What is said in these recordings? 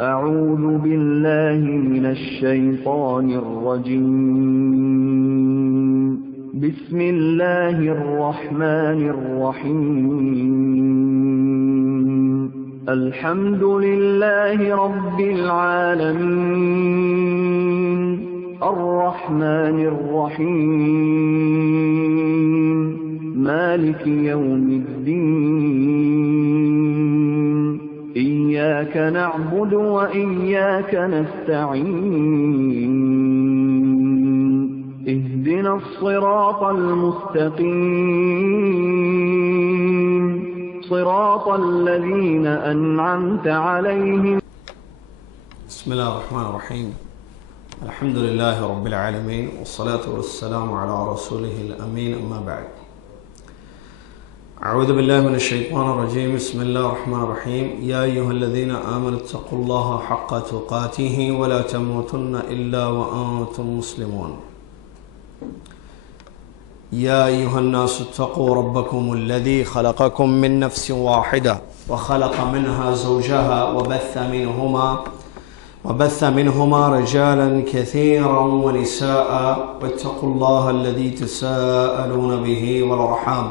أعوذ بالله من الشيطان الرجيم بسم الله الرحمن الرحيم الحمد لله رب العالمين الرحمن الرحيم مالك يوم الدين إياك نعبد وإياك نستعين اهدنا الصراط المستقيم صراط الذين أنعمت عليهم. بسم الله الرحمن الرحيم الحمد لله رب العالمين والصلاة والسلام على رسوله الأمين أما بعد. أعوذ بالله من الشيطان الرجيم بسم الله الرحمن الرحيم يا أيها الذين آمنوا اتقوا الله حق تقاته ولا تموتن إلا وأنتم مسلمون. يا أيها الناس اتقوا ربكم الذي خلقكم من نفس واحدة وخلق منها زوجها وبث منهما رجالا كثيرا ونساء واتقوا الله الذي تساءلون به والأرحام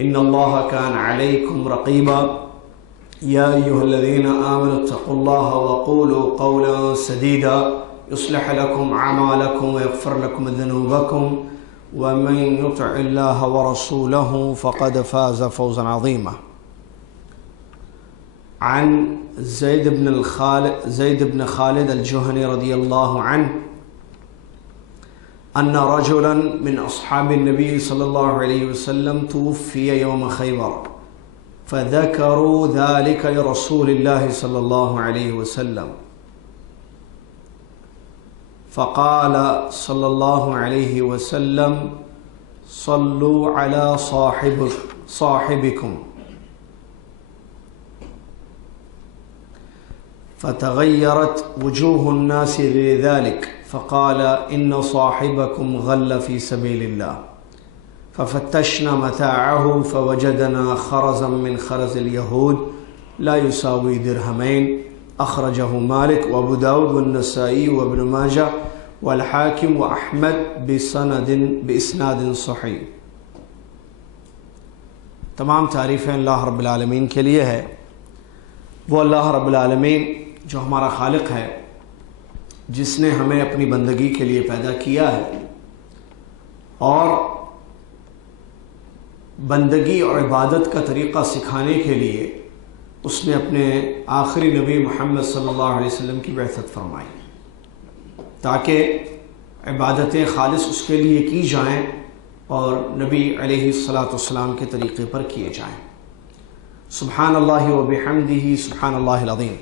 إن الله كان عليكم رقيبا. يا أيها الذين آمنوا اتقوا الله وقولوا قولا سديدا يصلح لكم أعمالكم ويغفر لكم ذنوبكم ومن يطع الله ورسوله فقد فاز فوزا عظيما. عن زيد بن خالد الجهني رضي الله عنه أن رجلا من أصحاب النبي صلى الله عليه وسلم توفي يوم خيبر فذكروا ذلك لرسول الله صلى الله عليه وسلم فقال صلى الله عليه وسلم صلوا على صاحبكم فتغيرت وجوه الناس لذلك فقال إن صاحبكم غل في سبيل الله ففتشنا متاعه فوجدنا خرزا من خرز اليهود لا يساوي درهمين أخرجه مالك وأبو داود والنسائي وابن ماجه والحاكم وأحمد بإسناد صحيح. تمام تعریفیں اللہ رب العالمین کے لیے ہے. وہ اللہ رب العالمین جو ہمارا خالق ہے، جس نے ہمیں اپنی بندگی کے لیے پیدا کیا ہے اور بندگی اور عبادت کا طریقہ سکھانے کے لیے اس نے اپنے آخری نبی محمد صلی اللہ علیہ وسلم کی بعثت فرمائی تاکہ عبادتیں خالص اس کے لیے کی جائیں اور نبی علیہ الصلاۃ والسلام کے طریقے پر کیے جائیں. سبحان اللہ و بحمدہ سبحان اللہ العظیم.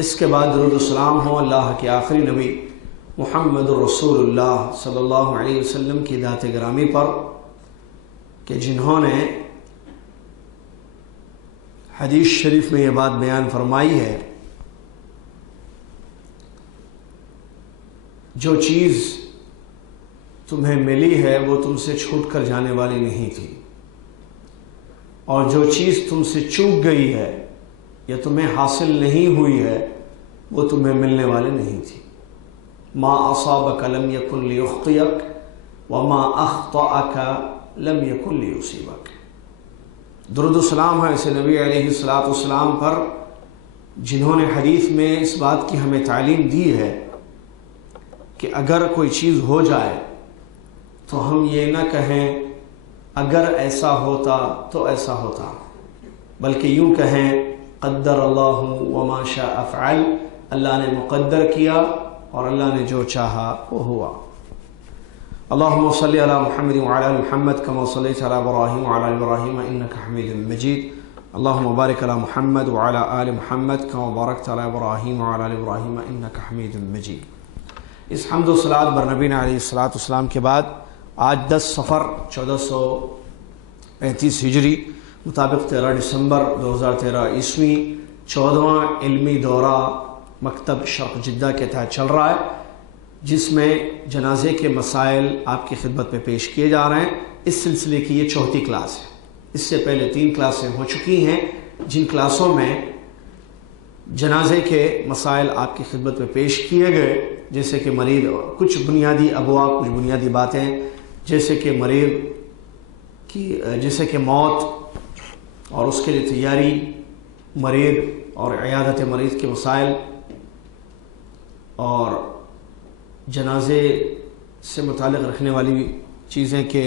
اس کے بعد درود و سلام ہو اللہ کے آخری نبی محمد الرسول اللہ صلی اللہ علیہ وسلم کی ذات گرامی پر کہ جنہوں نے حدیث شریف میں یہ بات بیان فرمائی ہے جو چیز تمہیں ملی ہے وہ تم سے چھوٹ کر جانے والی نہیں تھی، اور جو چیز تم سے چوک گئی ہے یا تمہیں حاصل نہیں ہوئی ہے وہ تمہیں ملنے والے نہیں تھی. ما اصابک لم یکن لیخطئک وما اخطأک لم یکن لیصیبک. درود و سلام ہے ایسے نبی علیہ الصلاۃ والسلام پر جنہوں نے حدیث میں اس بات کی ہمیں تعلیم دی ہے کہ اگر کوئی چیز ہو جائے تو ہم یہ نہ کہیں اگر ایسا ہوتا تو ایسا ہوتا، بلکہ یوں کہیں قدر اللہ وما شاء فعل. اللہ نے مقدر کیا اور اللہ نے جو چاہا وہ ہوا. اللہم صلی علی محمد وعلی آل محمد کما صلیت علی ابراہیم وعلی آل ابراہیم انک حمید مجید. اللہم بارک علی محمد وعلی آل محمد کما بارکت علی ابراہیم وعلی آل ابراہیم انک حمید مجید. اس حمد و صلوات بر نبی علیہ الصلوۃ والسلام کے بعد آج 10 صفر 1435 ہجری مطابق 13 دسمبر 2013 عیسوی 14واں علمی دورہ مکتب شرق جدہ کے تحت چل رہا ہے، جس میں جنازے کے مسائل آپ کی خدمت میں پیش کیے جا رہے ہیں. اس سلسلے کی یہ 4تھی کلاس ہے. اس سے پہلے 3 کلاسیں ہو چکی ہیں جن کلاسوں میں جنازے کے مسائل آپ کی خدمت میں پیش کیے گئے، جیسے کہ مریض، کچھ بنیادی ابواب، کچھ بنیادی باتیں، جیسے کہ مریض کی، جیسے کہ موت اور اس کے لیے تیاری، مریض اور عیادت مریض کے مسائل، اور جنازے سے متعلق رکھنے والی چیزیں کہ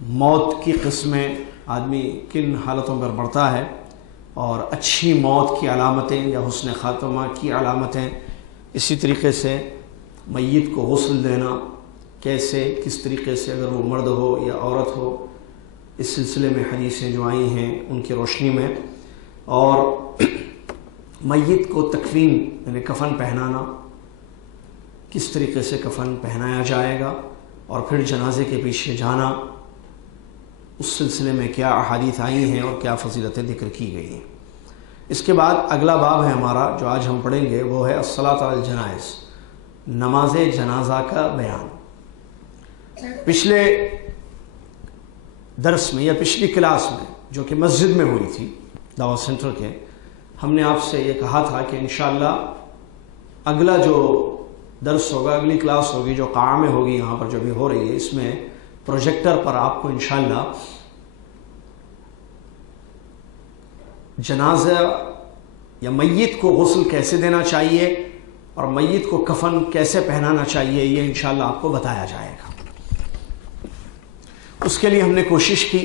موت کی قسمیں، آدمی کن حالتوں پر بڑھتا ہے، اور اچھی موت کی علامتیں یا حسن خاتمہ کی علامتیں، اسی طریقے سے میت کو غسل دینا کیسے، کس طریقے سے، اگر وہ مرد ہو یا عورت ہو، اس سلسلے میں حدیثیں جو آئی ہیں ان کی روشنی میں، اور میت کو تکفین یعنی کفن پہنانا، کس طریقے سے کفن پہنایا جائے گا، اور پھر جنازے کے پیچھے جانا، اس سلسلے میں کیا احادیث آئی ہیں اور کیا فضیلتیں ذکر کی گئی ہیں۔ اس کے بعد اگلا باب ہے ہمارا جو آج ہم پڑھیں گے، وہ ہے الصلاۃ علی الجنائز، نماز جنازہ کا بیان۔ پچھلے درس میں یا پچھلی کلاس میں جو کہ مسجد میں ہوئی تھی دعوت سینٹر کے، ہم نے آپ سے یہ کہا تھا کہ انشاءاللہ اگلا جو درس ہوگا، اگلی کلاس ہوگی جو قاعہ میں ہوگی، یہاں پر جو بھی ہو رہی ہے، اس میں پروجیکٹر پر آپ کو انشاءاللہ جنازہ یا میت کو غسل کیسے دینا چاہیے اور میت کو کفن کیسے پہنانا چاہیے، یہ انشاءاللہ آپ کو بتایا جائے گا۔ اس کے لیے ہم نے کوشش کی،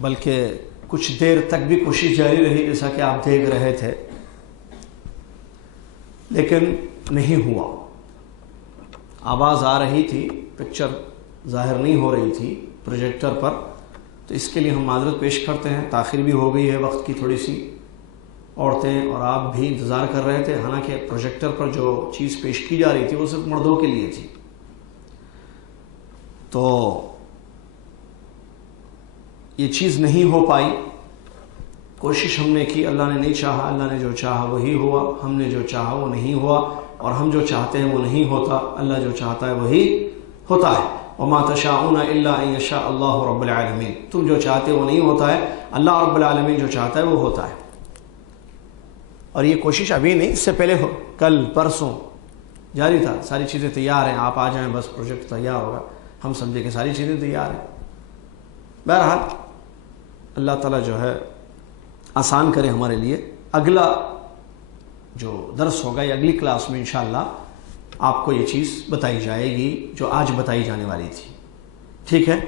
بلکہ کچھ دیر تک بھی کوشش جاری رہی جیسا کہ آپ دیکھ رہے تھے، لیکن نہیں ہوا۔ آواز آ رہی تھی، پکچر ظاہر نہیں ہو رہی تھی پروجیکٹر پر، تو اس کے لیے ہم معذرت پیش کرتے ہیں، تاخیر بھی ہو گئی ہے وقت کی تھوڑی سی، عورتیں اور آپ بھی انتظار کر رہے تھے، حالانکہ پروجیکٹر پر جو چیز پیش کی جا رہی تھی وہ صرف مردوں کے لیے تھی۔ تو یہ چیز نہیں ہو پائی، کوشش ہم نے کی، اللہ نے نہیں چاہا، اللہ نے جو چاہا وہی ہوا، ہم نے جو چاہا وہ نہیں ہوا، اور ہم جو چاہتے ہیں وہ نہیں ہوتا، اللہ جو چاہتا ہے وہی ہوتا ہے۔ وما تشاءون الا ان یشاء اللہ رب العالمین، تم جو چاہتے ہو وہ نہیں ہوتا ہے، اللہ رب العالمین جو چاہتا ہے وہ ہوتا ہے۔ اور یہ کوشش ابھی نہیں، اس سے پہلے کل پرسوں جاری تھا، ساری چیزیں تیار ہیں، آپ آ جائیں بس پروجیکٹ تیار ہوگا، ہم سمجھے کہ ساری چیزیں تیار ہیں۔ بہرحال اللہ تعالیٰ جو ہے آسان کرے ہمارے لیے، اگلا جو درس ہوگا یا اگلی کلاس میں انشاءاللہ آپ کو یہ چیز بتائی جائے گی جو آج بتائی جانے والی تھی، ٹھیک ہے۔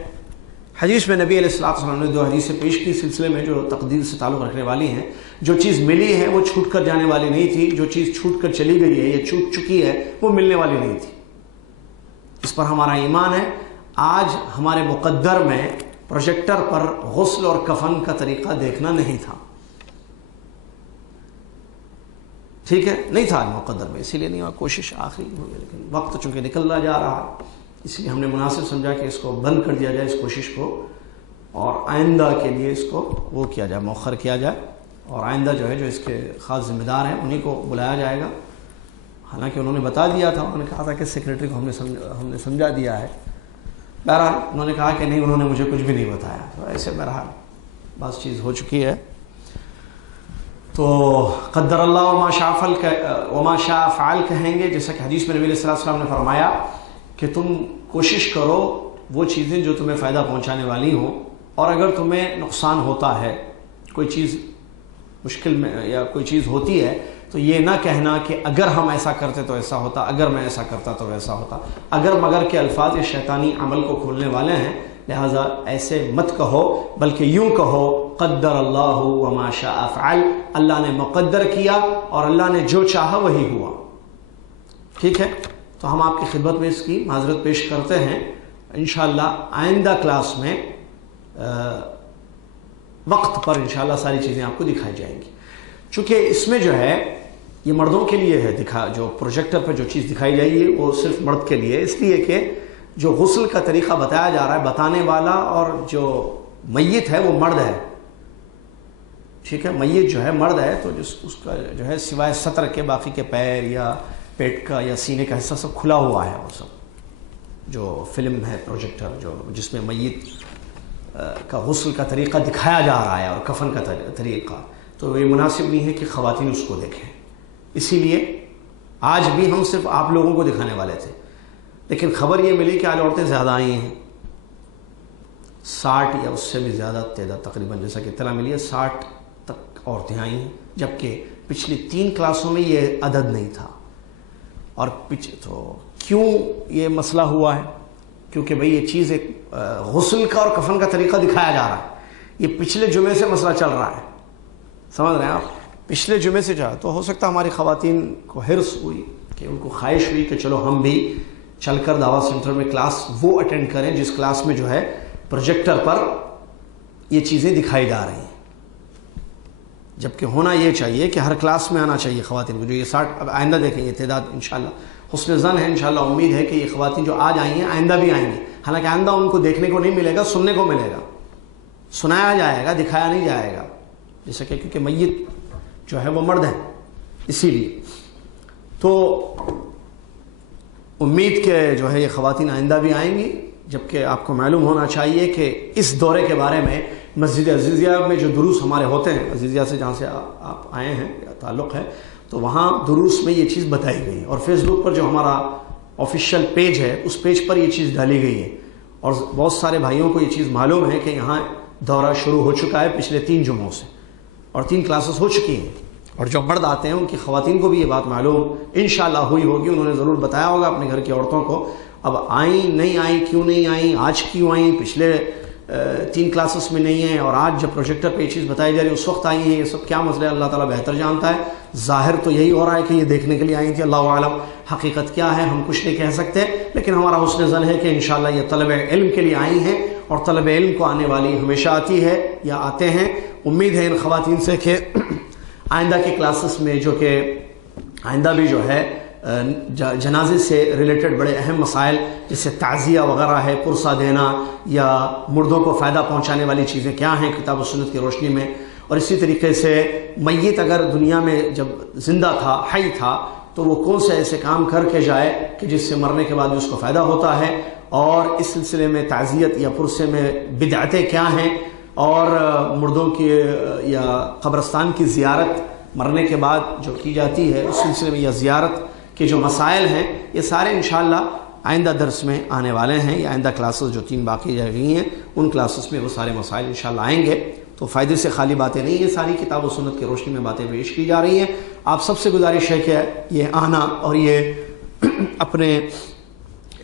حدیث میں نبی علیہ الصلوۃ والسلام نے 2 حدیثیں پیش کی سلسلے میں جو تقدیر سے تعلق رکھنے والی ہیں۔ جو چیز ملی ہے وہ چھوٹ کر جانے والی نہیں تھی، جو چیز چھوٹ کر چلی گئی ہے یا چھوٹ چکی ہے وہ ملنے والی نہیں تھی، اس پر ہمارا ایمان ہے۔ آج ہمارے مقدر میں پروجیکٹر پر غسل اور کفن کا طریقہ دیکھنا نہیں تھا، ٹھیک ہے، نہیں تھا مقدر میں، اسی لیے نہیں ہوا، کوشش آخری ہو گئی، لیکن وقت چونکہ نکلتا جا رہا، اس لیے ہم نے مناسب سمجھا کہ اس کو بند کر دیا جائے، اس کوشش کو، اور آئندہ کے لیے اس کو وہ کیا جائے، مؤخر کیا جائے، اور آئندہ جو ہے جو اس کے خاص ذمہ دار ہیں انہیں کو بلایا جائے گا۔ حالانکہ انہوں نے بتا دیا تھا، انہوں نے کہا تھا کہ سیکریٹری کو ہم نے سمجھا دیا ہے، بہرحال انہوں نے کہا کہ نہیں، انہوں نے مجھے کچھ بھی نہیں بتایا، تو ایسے بہرحال بس چیز ہو چکی ہے۔ تو قدر اللہ وما شاء فعل کہیں گے، جیسا کہ حدیث میں نبی علیہ السلام نے فرمایا کہ تم کوشش کرو وہ چیزیں جو تمہیں فائدہ پہنچانے والی ہوں، اور اگر تمہیں نقصان ہوتا ہے، کوئی چیز مشکل میں یا کوئی چیز ہوتی ہے، تو یہ نہ کہنا کہ اگر ہم ایسا کرتے تو ایسا ہوتا، اگر میں ایسا کرتا تو ویسا ہوتا، اگر مگر کے الفاظ یہ شیطانی عمل کو کھولنے والے ہیں، لہذا ایسے مت کہو، بلکہ یوں کہو قدر اللہ وما شاء فعل، اللہ نے مقدر کیا اور اللہ نے جو چاہا وہی ہوا، ٹھیک ہے۔ تو ہم آپ کی خدمت میں اس کی معذرت پیش کرتے ہیں، انشاءاللہ آئندہ کلاس میں وقت پر انشاءاللہ ساری چیزیں آپ کو دکھائی جائیں گی، چونکہ اس میں جو ہے یہ مردوں کے لیے ہے، جو پروجیکٹر پر جو چیز دکھائی جائے گی وہ صرف مرد کے لیے، اس لیے کہ جو غسل کا طریقہ بتایا جا رہا ہے، بتانے والا اور جو میت ہے وہ مرد ہے، ٹھیک ہے، میت جو ہے مرد ہے، تو اس کا جو ہے سوائے سطر کے باقی کے پیر یا پیٹ کا یا سینے کا حصہ سب کھلا ہوا ہے، وہ سب جو فلم ہے پروجیکٹر جس میں میت کا غسل کا طریقہ دکھایا جا رہا ہے اور کفن کا طریقہ، تو یہ مناسب نہیں ہے کہ خواتین اس کو دیکھیں. اسی لیے آج بھی ہم صرف آپ لوگوں کو دکھانے والے تھے، لیکن خبر یہ ملی کہ آج عورتیں زیادہ آئی ہیں، 60 یا اس سے بھی زیادہ تعداد تقریباً، جیسا کہ اطلاع ملی ہے 60 تک عورتیں آئی ہیں، جبکہ پچھلی 3 کلاسوں میں یہ عدد نہیں تھا. اور تو کیوں یہ مسئلہ ہوا ہے؟ کیونکہ بھئی یہ چیز ایک غسل کا اور کفن کا طریقہ دکھایا جا رہا ہے. یہ پچھلے جمعے سے مسئلہ چل رہا ہے، سمجھ رہے ہیں آپ؟ پچھلے جمعے سے چاہا تو ہو سکتا ہماری خواتین کو حرص ہوئی کہ ان کو خواہش ہوئی کہ چلو ہم بھی چل کر دعوت سینٹر میں کلاس وہ اٹینڈ کریں جس کلاس میں جو ہے پروجیکٹر پر یہ چیزیں دکھائی جا رہی ہیں. جبکہ ہونا یہ چاہیے کہ ہر کلاس میں آنا چاہیے خواتین کو. جو یہ 60 اب آئندہ دیکھیں یہ تعداد انشاءاللہ حسن ظن ہے، انشاءاللہ امید ہے کہ یہ خواتین جو آج آئی ہیں آئندہ بھی آئیں گی. حالانکہ آئندہ ان کو دیکھنے کو نہیں ملے گا، سننے کو ملے گا، سنایا جائے گا، دکھایا نہیں جائے گا. جیسا کہ کیونکہ میت جو ہے وہ مرد ہے، اسی لیے تو امید کہ جو ہے یہ خواتین آئندہ بھی آئیں گی. جبکہ آپ کو معلوم ہونا چاہیے کہ اس دورے کے بارے میں مسجد عزیزیہ میں جو دروس ہمارے ہوتے ہیں، عزیزیہ سے جہاں سے آپ آئے ہیں یا تعلق ہے، تو وہاں دروس میں یہ چیز بتائی گئی ہے. اور فیس بک پر جو ہمارا آفیشیل پیج ہے اس پیج پر یہ چیز ڈالی گئی ہے. اور بہت سارے بھائیوں کو یہ چیز معلوم ہے کہ یہاں دورہ شروع ہو چکا ہے پچھلے 3 جمعوں سے، اور 3 کلاسز ہو چکی ہیں. اور جو مرد آتے ہیں ان کی خواتین کو بھی یہ بات معلوم انشاءاللہ ہوئی ہوگی، انہوں نے ضرور بتایا ہوگا اپنے گھر کی عورتوں کو. اب آئیں نہیں آئیں، کیوں نہیں آئیں، آج کیوں آئیں، پچھلے 3 کلاسز میں نہیں ہیں، اور آج جب پروجیکٹر پہ یہ چیز بتائی جا رہی ہے اس وقت آئی ہیں. یہ سب کیا مسئلہ ہے اللہ تعالیٰ بہتر جانتا ہے. ظاہر تو یہی ہو رہا ہے کہ یہ دیکھنے کے لیے آئی تھی، اللہ عالم حقیقت کیا ہے ہم کچھ نہیں کہہ سکتے. لیکن ہمارا حسن ظن ہے کہ انشاءاللہ یہ طلب علم کے لیے آئی ہیں، اور طلب علم کو آنے والی ہمیشہ آتی ہے یا آتے ہیں. امید ہے ان خواتین سے کہ آئندہ کے کلاسز میں، جو کہ آئندہ بھی جو ہے جنازے سے ریلیٹڈ بڑے اہم مسائل جیسے تعزیہ وغیرہ ہے، پرسہ دینا یا مردوں کو فائدہ پہنچانے والی چیزیں کیا ہیں کتاب و سنت کی روشنی میں، اور اسی طریقے سے میت اگر دنیا میں جب زندہ تھا، حی تھا، تو وہ کون سے ایسے کام کر کے جائے کہ جس سے مرنے کے بعد بھی اس کو فائدہ ہوتا ہے. اور اس سلسلے میں تعزیت یا پرسے میں بدعتیں کیا ہیں، اور مردوں کی یا قبرستان کی زیارت مرنے کے بعد جو کی جاتی ہے اس سلسلے میں، یا زیارت کے جو مسائل ہیں، یہ سارے انشاءاللہ آئندہ درس میں آنے والے ہیں. یا آئندہ کلاسز جو 3 باقی رہ گئی ہیں ان کلاسز میں وہ سارے مسائل انشاءاللہ آئیں گے. تو فائدے سے خالی باتیں نہیں، یہ ساری کتاب و سنت کی روشنی میں باتیں پیش کی جا رہی ہیں. آپ سب سے گزارش ہے کہ یہ آنا اور یہ اپنے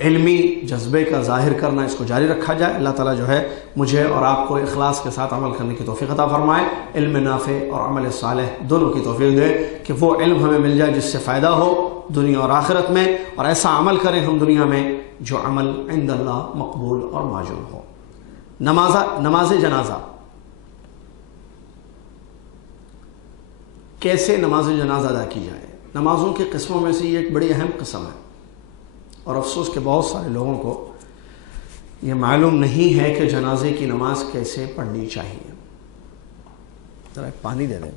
علمی جذبے کا ظاہر کرنا اس کو جاری رکھا جائے. اللہ تعالیٰ جو ہے مجھے اور آپ کو اخلاص کے ساتھ عمل کرنے کی توفیق عطا فرمائے، علم نافع اور عمل صالح دونوں کی توفیق دے کہ وہ علم ہمیں مل جائے جس سے فائدہ ہو دنیا اور آخرت میں، اور ایسا عمل کریں ہم دنیا میں جو عمل عند اللہ مقبول اور معجور ہو. نماز جنازہ، کیسے نماز جنازہ ادا کی جائے؟ نمازوں کی قسموں میں سے یہ ایک بڑی اہم قسم ہے، اور افسوس کہ بہت سارے لوگوں کو یہ معلوم نہیں ہے کہ جنازے کی نماز کیسے پڑھنی چاہیے. ذرا ایک پانی دے دیں.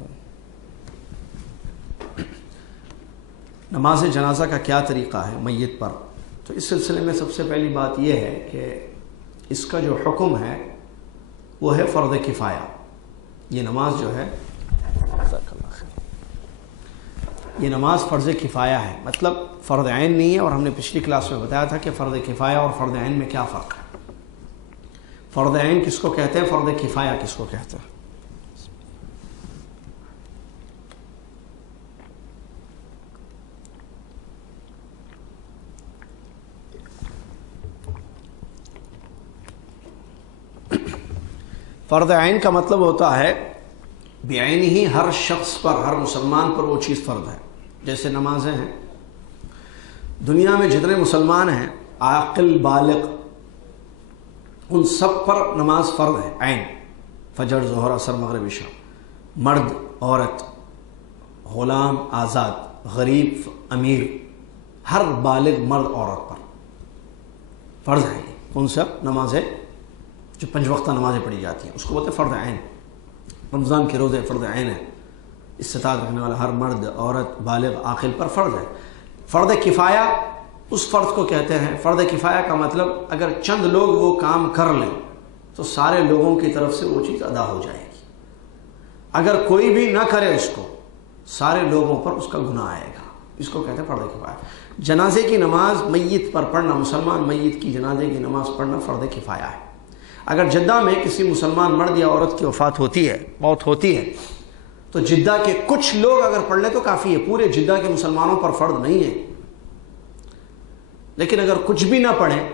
نماز جنازہ کا کیا طریقہ ہے میت پر؟ تو اس سلسلے میں سب سے پہلی بات یہ ہے کہ اس کا جو حکم ہے وہ ہے فرض کفایہ. یہ نماز جو ہے، یہ نماز فرض کفایہ ہے، مطلب فرض عین نہیں ہے. اور ہم نے پچھلی کلاس میں بتایا تھا کہ فرض کفایہ اور فرض عین میں کیا فرق ہے. فرض عین کس کو کہتے ہیں، فرض کفایہ کس کو کہتے ہیں؟ فرض عین کا مطلب ہوتا ہے بعین ہی ہر شخص پر، ہر مسلمان پر وہ چیز فرض ہے. جیسے نمازیں ہیں، دنیا میں جتنے مسلمان ہیں عاقل بالغ ان سب پر نماز فرض ہے عین. فجر، ظہر، عصر، مغرب، عشاء، مرد، عورت، غلام، آزاد، غریب، امیر، ہر بالغ مرد عورت پر فرض ہے. کون سا نماز ہے؟ جو 5 وقتہ نمازیں پڑھی جاتی ہیں اس کو بولتے ہیں فرض عین. رمضان کے روزے فرض عین ہے، استطاعت رکھنے والا ہر مرد، عورت، بالغ، عاقل پر فرض ہے. فرض کفایہ اس فرض کو کہتے ہیں. فرض کفایہ کا مطلب اگر چند لوگ وہ کام کر لیں تو سارے لوگوں کی طرف سے وہ چیز ادا ہو جائے گی. اگر کوئی بھی نہ کرے اس کو، سارے لوگوں پر اس کا گناہ آئے گا. اس کو کہتے ہیں فرض کفایہ. جنازے کی نماز میت پر پڑھنا، مسلمان میت کی جنازے کی نماز پڑھنا فرض کفایہ ہے. اگر جدہ میں کسی مسلمان مرد یا عورت کی وفات ہوتی ہے، موت ہوتی ہے، تو جدہ کے کچھ لوگ اگر پڑھ لیں تو کافی ہے. پورے جدہ کے مسلمانوں پر فرض نہیں ہے. لیکن اگر کچھ بھی نہ پڑھیں،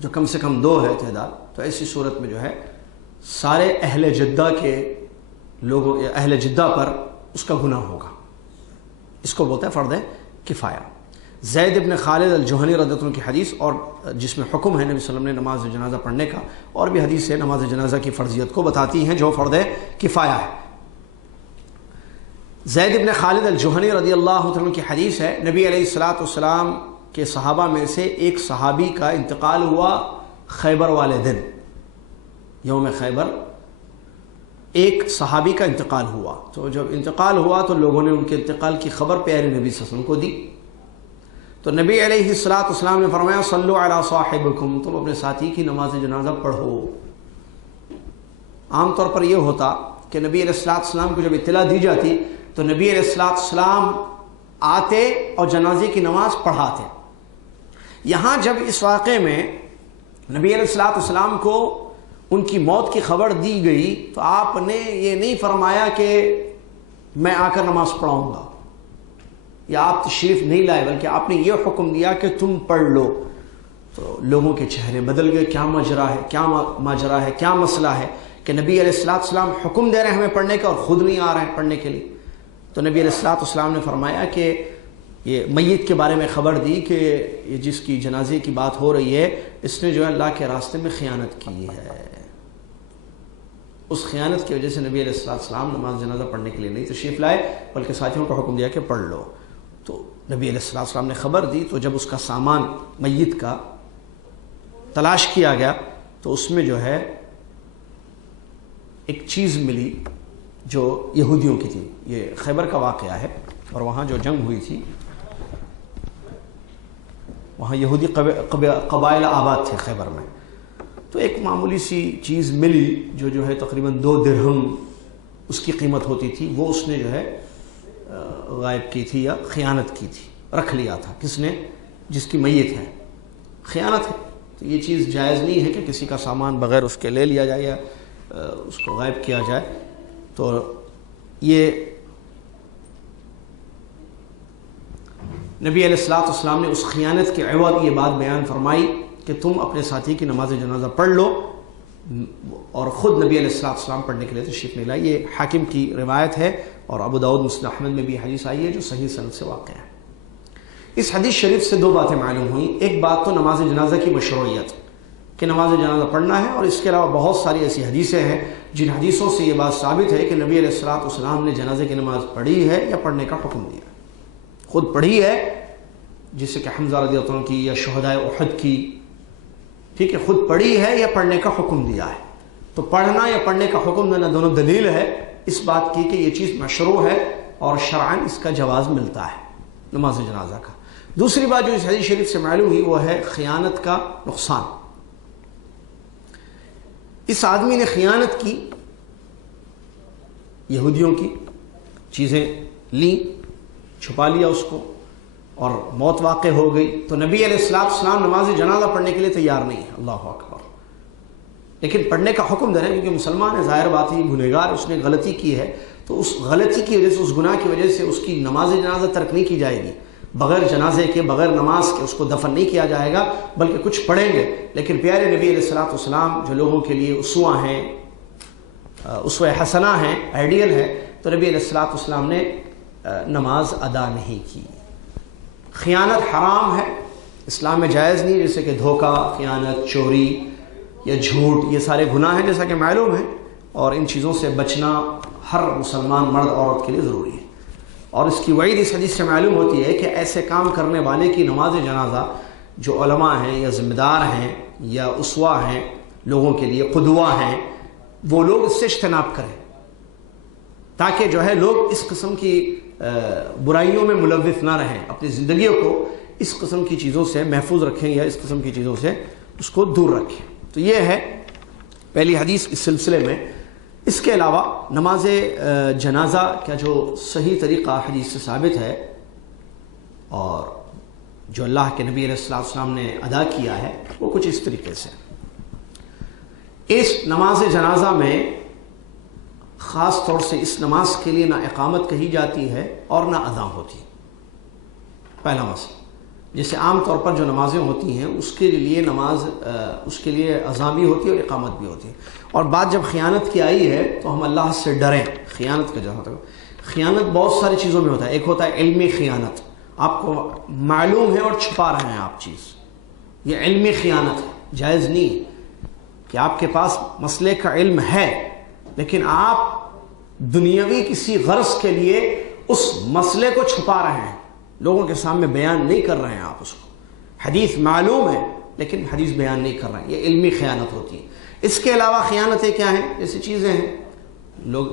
جو کم سے کم 2 ہے تعداد، تو ایسی صورت میں جو ہے سارے اہل جدہ کے لوگوں، اہل جدہ پر اس کا گناہ ہوگا. اس کو بولتا ہے فرض کفایہ. زید ابن خالد الجہنی رضی اللہ عنہ کی حدیث، اور جس میں حکم ہے نبی صلی اللہ علیہ وسلم نے نماز جنازہ پڑھنے کا، اور بھی حدیث ہے نماز جنازہ کی فرضیت کو بتاتی ہیں جو فرض کفایہ ہے. زید ابن خالد الجہنی رضی اللہ عنہ کی حدیث ہے، نبی علیہ الصلوۃ والسلام کے صحابہ میں سے ایک صحابی کا انتقال ہوا خیبر والے دن، یوم خیبر ایک صحابی کا انتقال ہوا. تو جب انتقال ہوا تو لوگوں نے ان کے انتقال کی خبر پیارے نبی صلی اللہ علیہ وسلم کو دی. تو نبی علیہ الصلوۃ والسلام نے فرمایا صلوا علی صاحبکم، تم اپنے ساتھی کی نماز جنازہ پڑھو. عام طور پر یہ ہوتا کہ نبی علیہ الصلوۃ والسلام کو جب اطلاع دی جاتی تو نبی علیہ الصلوۃ والسلام آتے اور جنازے کی نماز پڑھاتے. یہاں جب اس واقعے میں نبی علیہ الصلوۃ والسلام کو ان کی موت کی خبر دی گئی تو آپ نے یہ نہیں فرمایا کہ میں آ کر نماز پڑھاؤں گا، یا آپ تشریف نہیں لائے، بلکہ آپ نے یہ حکم دیا کہ تم پڑھ لو. تو لوگوں کے چہرے بدل گئے. کیا ماجرا ہے، کیا ماجرا ہے، کیا مسئلہ ہے کہ نبی علیہ الصلوۃ والسلام حکم دے رہے ہیں ہمیں پڑھنے کا اور خود نہیں آ رہے ہیں پڑھنے کے لیے. تو نبی علیہ الصلوۃ والسلام نے فرمایا کہ یہ میت کے بارے میں خبر دی کہ یہ جس کی جنازے کی بات ہو رہی ہے اس نے جو ہے اللہ کے راستے میں خیانت کی ہے. اس خیانت کی وجہ سے نبی علیہ الصلوۃ والسلام نماز جنازہ پڑھنے کے لیے نہیں تشریف لائے، بلکہ ساتھیوں کو حکم دیا کہ پڑھ لو. تو نبی علیہ الصلوۃ والسلام نے خبر دی. تو جب اس کا سامان میت کا تلاش کیا گیا تو اس میں جو ہے ایک چیز ملی جو یہودیوں کی تھی. یہ خیبر کا واقعہ ہے، اور وہاں جو جنگ ہوئی تھی وہاں یہودی قبائل آباد تھے خیبر میں. تو ایک معمولی سی چیز ملی جو ہے تقریباً 2 درہم اس کی قیمت ہوتی تھی. وہ اس نے جو ہے غائب کی تھی یا خیانت کی تھی، رکھ لیا تھا. کس نے؟ جس کی میت ہے. خیانت ہے. تو یہ چیز جائز نہیں ہے کہ کسی کا سامان بغیر اس کے لے لیا جائے یا اس کو غائب کیا جائے. تو یہ نبی علیہ الصلوۃ والسلام نے اس خیانت کے عوض یہ بات بیان فرمائی کہ تم اپنے ساتھی کی نماز جنازہ پڑھ لو، اور خود نبی علیہ الصلوۃ والسلام پڑھنے کے لیے تشریف نہیں لائے. یہ حاکم کی روایت ہے، اور ابو داؤد مسند احمد میں بھی حدیث آئی ہے جو صحیح سند سے واقع ہے. اس حدیث شریف سے 2 باتیں معلوم ہوئیں. ایک بات تو نماز جنازہ کی مشروعیت کہ نماز جنازہ پڑھنا ہے، اور اس کے علاوہ بہت ساری ایسی حدیثیں ہیں جن حدیثوں سے یہ بات ثابت ہے کہ نبی علیہ الصلوۃ والسلام نے جنازے کی نماز پڑھی ہے یا پڑھنے کا حکم دیا. خود پڑھی ہے، جیسے کہ حمزہ رضی اللہ عنہ کی یا شہدائے احد کی، ٹھیک ہے، خود پڑھی ہے یا پڑھنے کا حکم دیا ہے. تو پڑھنا یا پڑھنے کا حکم دینا دونوں دلیل ہے اس بات کی کہ یہ چیز مشروع ہے اور شرعاً اس کا جواز ملتا ہے نماز جنازہ کا. دوسری بات جو اس حدیث شریف سے معلوم ہوئی وہ ہے خیانت کا نقصان. اس آدمی نے خیانت کی، یہودیوں کی چیزیں لیں، چھپا لیا اس کو، اور موت واقع ہو گئی. تو نبی علیہ الصلوۃ والسلام نماز جنازہ پڑھنے کے لیے تیار نہیں ہے. اللہ اکبر. لیکن پڑھنے کا حکم دے رہے ہیں کیونکہ مسلمان ہے، ظاہر بات ہے گنہگار، اس نے غلطی کی ہے. تو اس غلطی کی وجہ سے، اس گناہ کی وجہ سے اس کی نماز جنازہ ترک نہیں کی جائے گی. بغیر جنازے کے، بغیر نماز کے اس کو دفن نہیں کیا جائے گا، بلکہ کچھ پڑھیں گے. لیکن پیارے نبی علیہ الصلوۃ والسلام جو لوگوں کے لیے اسوہ ہیں، اسوہ حسنہ ہیں، آئیڈیل ہے، تو نبی علیہ الصلوۃ والسلام نے نماز ادا نہیں کی. خیانت حرام ہے، اسلام میں جائز نہیں، جیسے کہ دھوکہ، خیانت، چوری یا جھوٹ، یہ سارے گناہ ہیں جیسا کہ معلوم ہے، اور ان چیزوں سے بچنا ہر مسلمان مرد عورت کے لیے ضروری ہے. اور اس کی وعید اس حدیث سے معلوم ہوتی ہے کہ ایسے کام کرنے والے کی نماز جنازہ جو علماء ہیں یا ذمہ دار ہیں یا اسوہ ہیں، لوگوں کے لیے قدوہ ہیں، وہ لوگ اس سے اجتناب کریں، تاکہ جو ہے لوگ اس قسم کی برائیوں میں ملوث نہ رہیں، اپنی زندگیوں کو اس قسم کی چیزوں سے محفوظ رکھیں یا اس قسم کی چیزوں سے اس کو دور رکھیں۔ تو یہ ہے پہلی حدیث اس سلسلے میں۔ اس کے علاوہ نماز جنازہ کا جو صحیح طریقہ حدیث سے ثابت ہے اور جو اللہ کے نبی علیہ السلام نے ادا کیا ہے وہ کچھ اس طریقے سے۔ اس نماز جنازہ میں خاص طور سے اس نماز کے لیے نہ اقامت کہی جاتی ہے اور نہ اذان ہوتی۔ پہلا مسئلہ، جیسے عام طور پر جو نمازیں ہوتی ہیں اس کے لیے اس کے لیے اذان بھی ہوتی ہے اور اقامت بھی ہوتی ہے، اور بات جب خیانت کی آئی ہے تو ہم اللہ سے ڈریں۔ خیانت کا جو ہوتا ہے، خیانت بہت ساری چیزوں میں ہوتا ہے۔ ایک ہوتا ہے علمی خیانت، آپ کو معلوم ہے اور چھپا رہے ہیں آپ چیز، یہ علمی خیانت ہے، جائز نہیں ہے کہ آپ کے پاس مسئلے کا علم ہے لیکن آپ دنیاوی کسی غرض کے لیے اس مسئلے کو چھپا رہے ہیں، لوگوں کے سامنے بیان نہیں کر رہے ہیں آپ اس کو۔ حدیث معلوم ہے لیکن حدیث بیان نہیں کر رہے ہیں، یہ علمی خیانت ہوتی ہے۔ اس کے علاوہ خیانتیں کیا ہیں؟ جیسی چیزیں ہیں، لوگ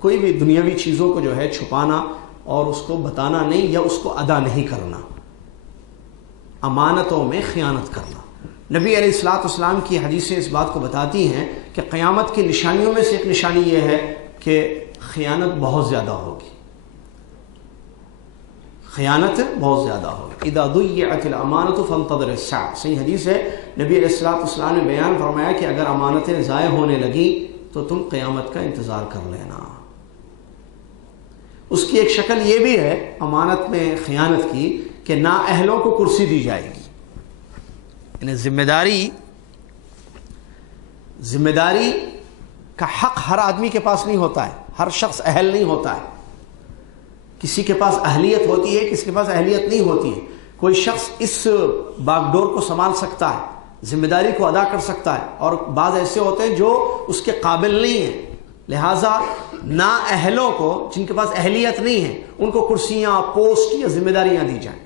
کوئی بھی دنیاوی چیزوں کو جو ہے چھپانا اور اس کو بتانا نہیں یا اس کو ادا نہیں کرنا، امانتوں میں خیانت کرنا۔ نبی علیہ الصلوۃ والسلام کی حدیثیں اس بات کو بتاتی ہیں کہ قیامت کی نشانیوں میں سے ایک نشانی یہ ہے کہ خیانت بہت زیادہ ہوگی، خیانت بہت زیادہ ہوگی۔ اذا ضیعت الامانۃ فانتظر الساعۃ، صحیح حدیث ہے، نبی علیہ الصلوۃ والسلام نے بیان فرمایا کہ اگر امانتیں ضائع ہونے لگیں تو تم قیامت کا انتظار کر لینا۔ اس کی ایک شکل یہ بھی ہے امانت میں خیانت کی کہ نااہلوں کو کرسی دی جائے گی، یعنی ذمہ داری کا حق ہر آدمی کے پاس نہیں ہوتا ہے، ہر شخص اہل نہیں ہوتا ہے، کسی کے پاس اہلیت ہوتی ہے، کسی کے پاس اہلیت نہیں ہوتی ہے۔ کوئی شخص اس باغ ڈور کو سنبھال سکتا ہے، ذمہ داری کو ادا کر سکتا ہے، اور بعض ایسے ہوتے ہیں جو اس کے قابل نہیں ہیں، لہٰذا نااہلوں کو، جن کے پاس اہلیت نہیں ہے، ان کو کرسیاں، پوسٹ یا ذمہ داریاں دی جائیں۔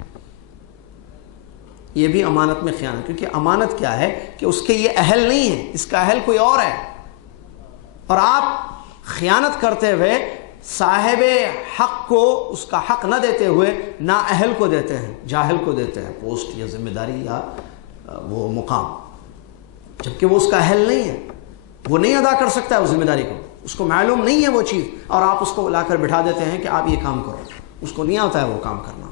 یہ بھی امانت میں خیانت، کیونکہ امانت کیا ہے کہ اس کے یہ اہل نہیں ہے، اس کا اہل کوئی اور ہے، اور آپ خیانت کرتے ہوئے صاحب حق کو اس کا حق نہ دیتے ہوئے نااہل کو دیتے ہیں، جاہل کو دیتے ہیں پوسٹ یا ذمہ داری یا وہ مقام، جبکہ وہ اس کا اہل نہیں ہے، وہ نہیں ادا کر سکتا ہے اس ذمہ داری کو، اس کو معلوم نہیں ہے وہ چیز، اور آپ اس کو لا کر بٹھا دیتے ہیں کہ آپ یہ کام کرو، اس کو نہیں آتا ہے وہ کام کرنا۔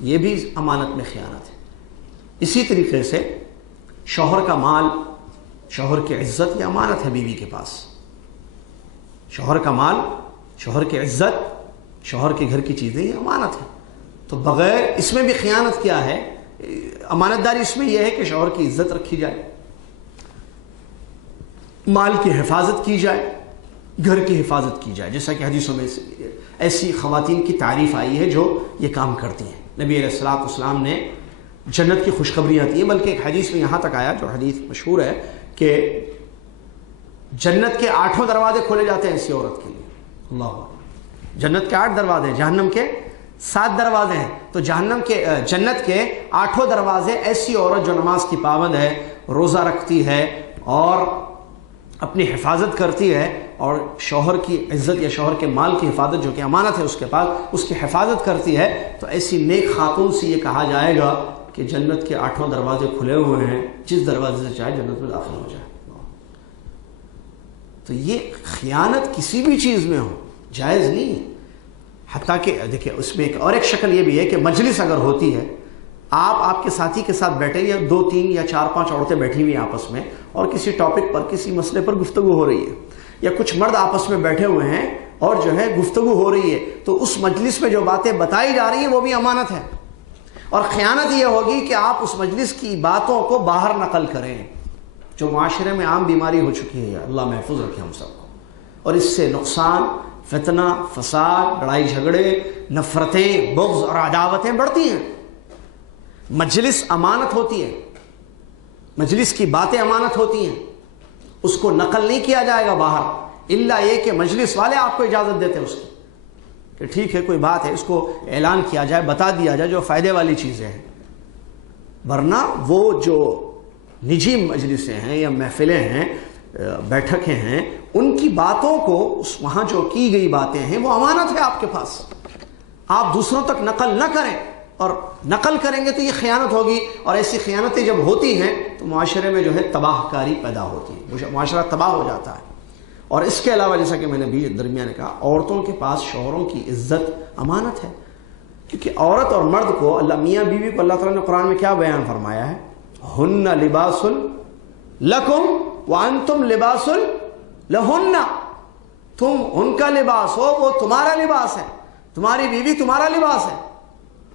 یہ بھی امانت میں خیانت ہے۔ اسی طریقے سے شوہر کا مال، شوہر کی عزت، یہ امانت ہے بیوی کے پاس۔ شوہر کا مال، شوہر کی عزت، شوہر کے گھر کی چیزیں، یہ امانت ہے۔ تو بغیر اس میں بھی خیانت کیا ہے؟ امانت داری اس میں یہ ہے کہ شوہر کی عزت رکھی جائے، مال کی حفاظت کی جائے، گھر کی حفاظت کی جائے، جیسا کہ حدیثوں میں ایسی خواتین کی تعریف آئی ہے جو یہ کام کرتی ہیں۔ نبی علیہ الصلوۃ والسلام نے جنت کی خوشخبری آتی ہے، بلکہ ایک حدیث میں یہاں تک آیا، جو حدیث مشہور ہے، کہ جنت کے 8 دروازے کھولے جاتے ہیں ایسی عورت کے لیے۔ اللہ، جنت کے 8 دروازے، جہنم کے 7 دروازے ہیں، تو جنت کے 8 دروازے ایسی عورت جو نماز کی پابند ہے، روزہ رکھتی ہے اور اپنی حفاظت کرتی ہے، اور شوہر کی عزت یا شوہر کے مال کی حفاظت جو کہ امانت ہے اس کے پاس، اس کی حفاظت کرتی ہے، تو ایسی نیک خاتون سے یہ کہا جائے گا کہ جنت کے 8 دروازے کھلے ہوئے ہیں، جس دروازے سے چاہے جنت میں داخل ہو جائے۔ تو یہ خیانت کسی بھی چیز میں ہو جائز نہیں ہے۔ حتیٰ کہ دیکھیں اس میں ایک شکل یہ بھی ہے کہ مجلس اگر ہوتی ہے، آپ کے ساتھی کے ساتھ بیٹھے، یا 2 3 یا 4 5 عورتیں بیٹھی ہوئی ہیں آپس میں، اور کسی ٹاپک پر، کسی مسئلے پر گفتگو ہو رہی ہے، یا کچھ مرد آپس میں بیٹھے ہوئے ہیں اور جو ہے گفتگو ہو رہی ہے، تو اس مجلس میں جو باتیں بتائی جا رہی ہیں وہ بھی امانت ہے۔ اور خیانت یہ ہوگی کہ آپ اس مجلس کی باتوں کو باہر نقل کریں، جو معاشرے میں عام بیماری ہو چکی ہے، اللہ محفوظ رکھے ہم سب کو، اور اس سے نقصان، فتنہ، فساد، لڑائی جھگڑے، نفرتیں، بغض اور عداوتیں بڑھتی ہیں۔ مجلس امانت ہوتی ہے، مجلس کی باتیں امانت ہوتی ہیں، اس کو نقل نہیں کیا جائے گا باہر، الا یہ کہ مجلس والے آپ کو اجازت دیتے ہیں اس کی، کہ ٹھیک ہے کوئی بات ہے، اس کو اعلان کیا جائے، بتا دیا جائے جو فائدے والی چیزیں ہیں، ورنہ وہ جو نجی مجلسیں ہیں یا محفلیں ہیں، بیٹھکیں ہیں، ان کی باتوں کو، وہاں جو کی گئی باتیں ہیں وہ امانت ہے آپ کے پاس، آپ دوسروں تک نقل نہ کریں، اور نقل کریں گے تو یہ خیانت ہوگی، اور ایسی خیانتیں جب ہوتی ہیں تو معاشرے میں جو ہے تباہ کاری پیدا ہوتی ہے، معاشرہ تباہ ہو جاتا ہے۔ اور اس کے علاوہ جیسا کہ میں نے بھی درمیان کہا، عورتوں کے پاس شوہروں کی عزت امانت ہے، کیونکہ عورت اور مرد کو اللہ میاں بیوی کو اللہ تعالیٰ نے قرآن میں کیا بیان فرمایا ہے؟ ہن لباس لکم وانتم لباس لہن، تم ان کا لباس ہو، وہ تمہارا لباس ہے، تمہاری بیوی تمہارا لباس ہے،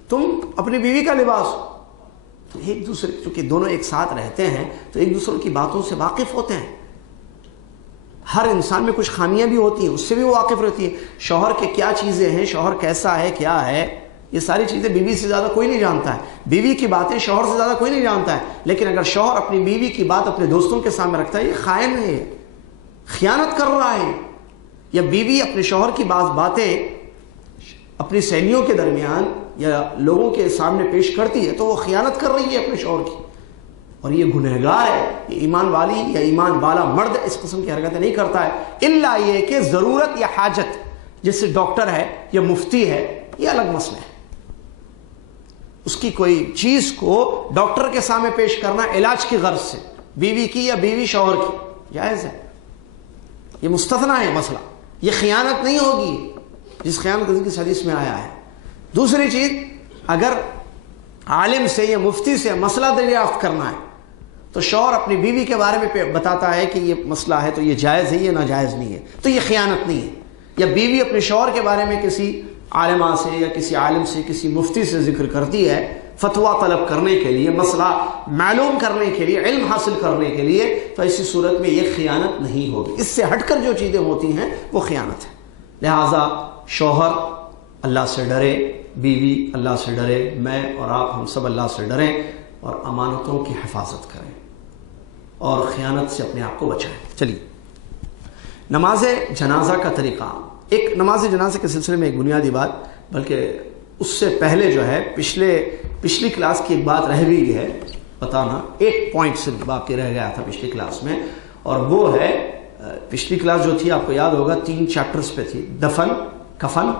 تم اپنی بیوی کا لباس ہو۔ تو ایک دوسرے، چونکہ دونوں ایک ساتھ رہتے ہیں تو ایک دوسرے کی باتوں سے واقف ہوتے ہیں، ہر انسان میں کچھ خامیاں بھی ہوتی ہیں، اس سے بھی وہ واقف رہتی ہے، شوہر کے کیا چیزیں ہیں، شوہر کیسا ہے، کیا ہے، یہ ساری چیزیں بیوی سے زیادہ کوئی نہیں جانتا ہے، بیوی کی باتیں شوہر سے زیادہ کوئی نہیں جانتا ہے۔ لیکن اگر شوہر اپنی بیوی کی بات اپنے دوستوں کے سامنے رکھتا ہے، یہ خائن ہے، خیانت کر رہا ہے۔ یا بیوی اپنے شوہر کی باتیں اپنی سہیلیوں کے درمیان یا لوگوں کے سامنے پیش کرتی ہے تو وہ خیانت کر رہی ہے اپنے شوہر کی، اور یہ گنہگار ہے۔ یہ ایمان والی یا ایمان والا مرد اس قسم کی حرکتیں نہیں کرتا ہے، الا یہ کہ ضرورت یا حاجت، جیسے ڈاکٹر ہے یا مفتی ہے، یہ الگ مسئلہ ہے، اس کی کوئی چیز کو ڈاکٹر کے سامنے پیش کرنا علاج کی غرض سے، بیوی کی یا بیوی شوہر کی، جائز ہے، یہ مستثنا ہے مسئلہ، یہ خیانت نہیں ہوگی جس خیانت کی حدیث میں آیا ہے۔ دوسری چیز، اگر عالم سے یا مفتی سے مسئلہ دریافت کرنا ہے تو شوہر اپنی بیوی کے بارے میں بتاتا ہے کہ یہ مسئلہ ہے تو یہ جائز ہے، یہ ناجائز نہیں ہے، تو یہ خیانت نہیں ہے۔ یا بیوی اپنے شوہر کے بارے میں کسی عالمہ سے یا کسی عالم سے، کسی مفتی سے ذکر کرتی ہے فتویٰ طلب کرنے کے لیے، مسئلہ معلوم کرنے کے لیے، علم حاصل کرنے کے لیے، تو ایسی صورت میں یہ خیانت نہیں ہوگی۔ اس سے ہٹ کر جو چیزیں ہوتی ہیں وہ خیانت ہے۔ لہٰذا شوہر اللہ سے ڈرے، بیوی اللہ سے ڈرے، میں اور آپ ہم سب اللہ سے ڈریں اور امانتوں کی حفاظت کریں اور خیانت سے اپنے آپ کو بچائیں۔ چلیے، نماز جنازہ کا طریقہ۔ ایک نماز جنازہ کے سلسلے میں ایک بنیادی بات، بلکہ اس سے پہلے جو ہے پچھلی کلاس کی ایک بات رہ گئی ہے بتانا، ایک پوائنٹ صرف باقی رہ گیا تھا پچھلی کلاس میں، اور وہ ہے، پچھلی کلاس جو تھی آپ کو یاد ہوگا 3 چیپٹرز پہ تھی، دفن، کفن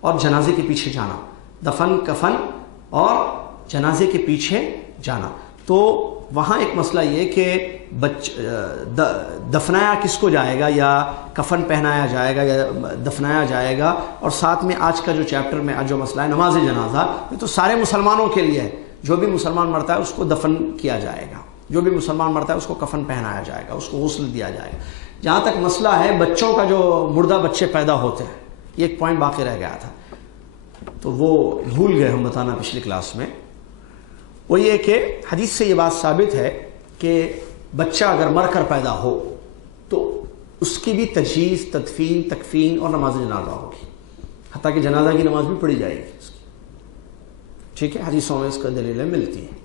اور جنازے کے پیچھے جانا، دفن، کفن اور جنازے کے پیچھے جانا۔ تو وہاں ایک مسئلہ یہ کہ دفنایا کس کو جائے گا، یا کفن پہنایا جائے گا یا دفنایا جائے گا، اور ساتھ میں آج کا جو چیپٹر میں جو مسئلہ ہے نماز جنازہ، یہ تو سارے مسلمانوں کے لیے ہے، جو بھی مسلمان مرتا ہے اس کو دفن کیا جائے گا، جو بھی مسلمان مرتا ہے اس کو کفن پہنایا جائے گا، اس کو غسل دیا جائے گا۔ جہاں تک مسئلہ ہے بچوں کا، جو مردہ بچے پیدا ہوتے ہیں، یہ ایک پوائنٹ باقی رہ گیا تھا تو وہ بھول گئے ہم بتانا پچھلی کلاس میں۔ وہ یہ کہ حدیث سے یہ بات ثابت ہے کہ بچہ اگر مر کر پیدا ہو تو اس کی بھی تجہیز، تدفین، تکفین اور نماز جنازہ ہوگی، حتیٰ کہ جنازہ کی نماز بھی پڑھی جائے گی اس کی، ٹھیک ہے، حدیثوں میں اس کا دلیلیں ملتی ہیں۔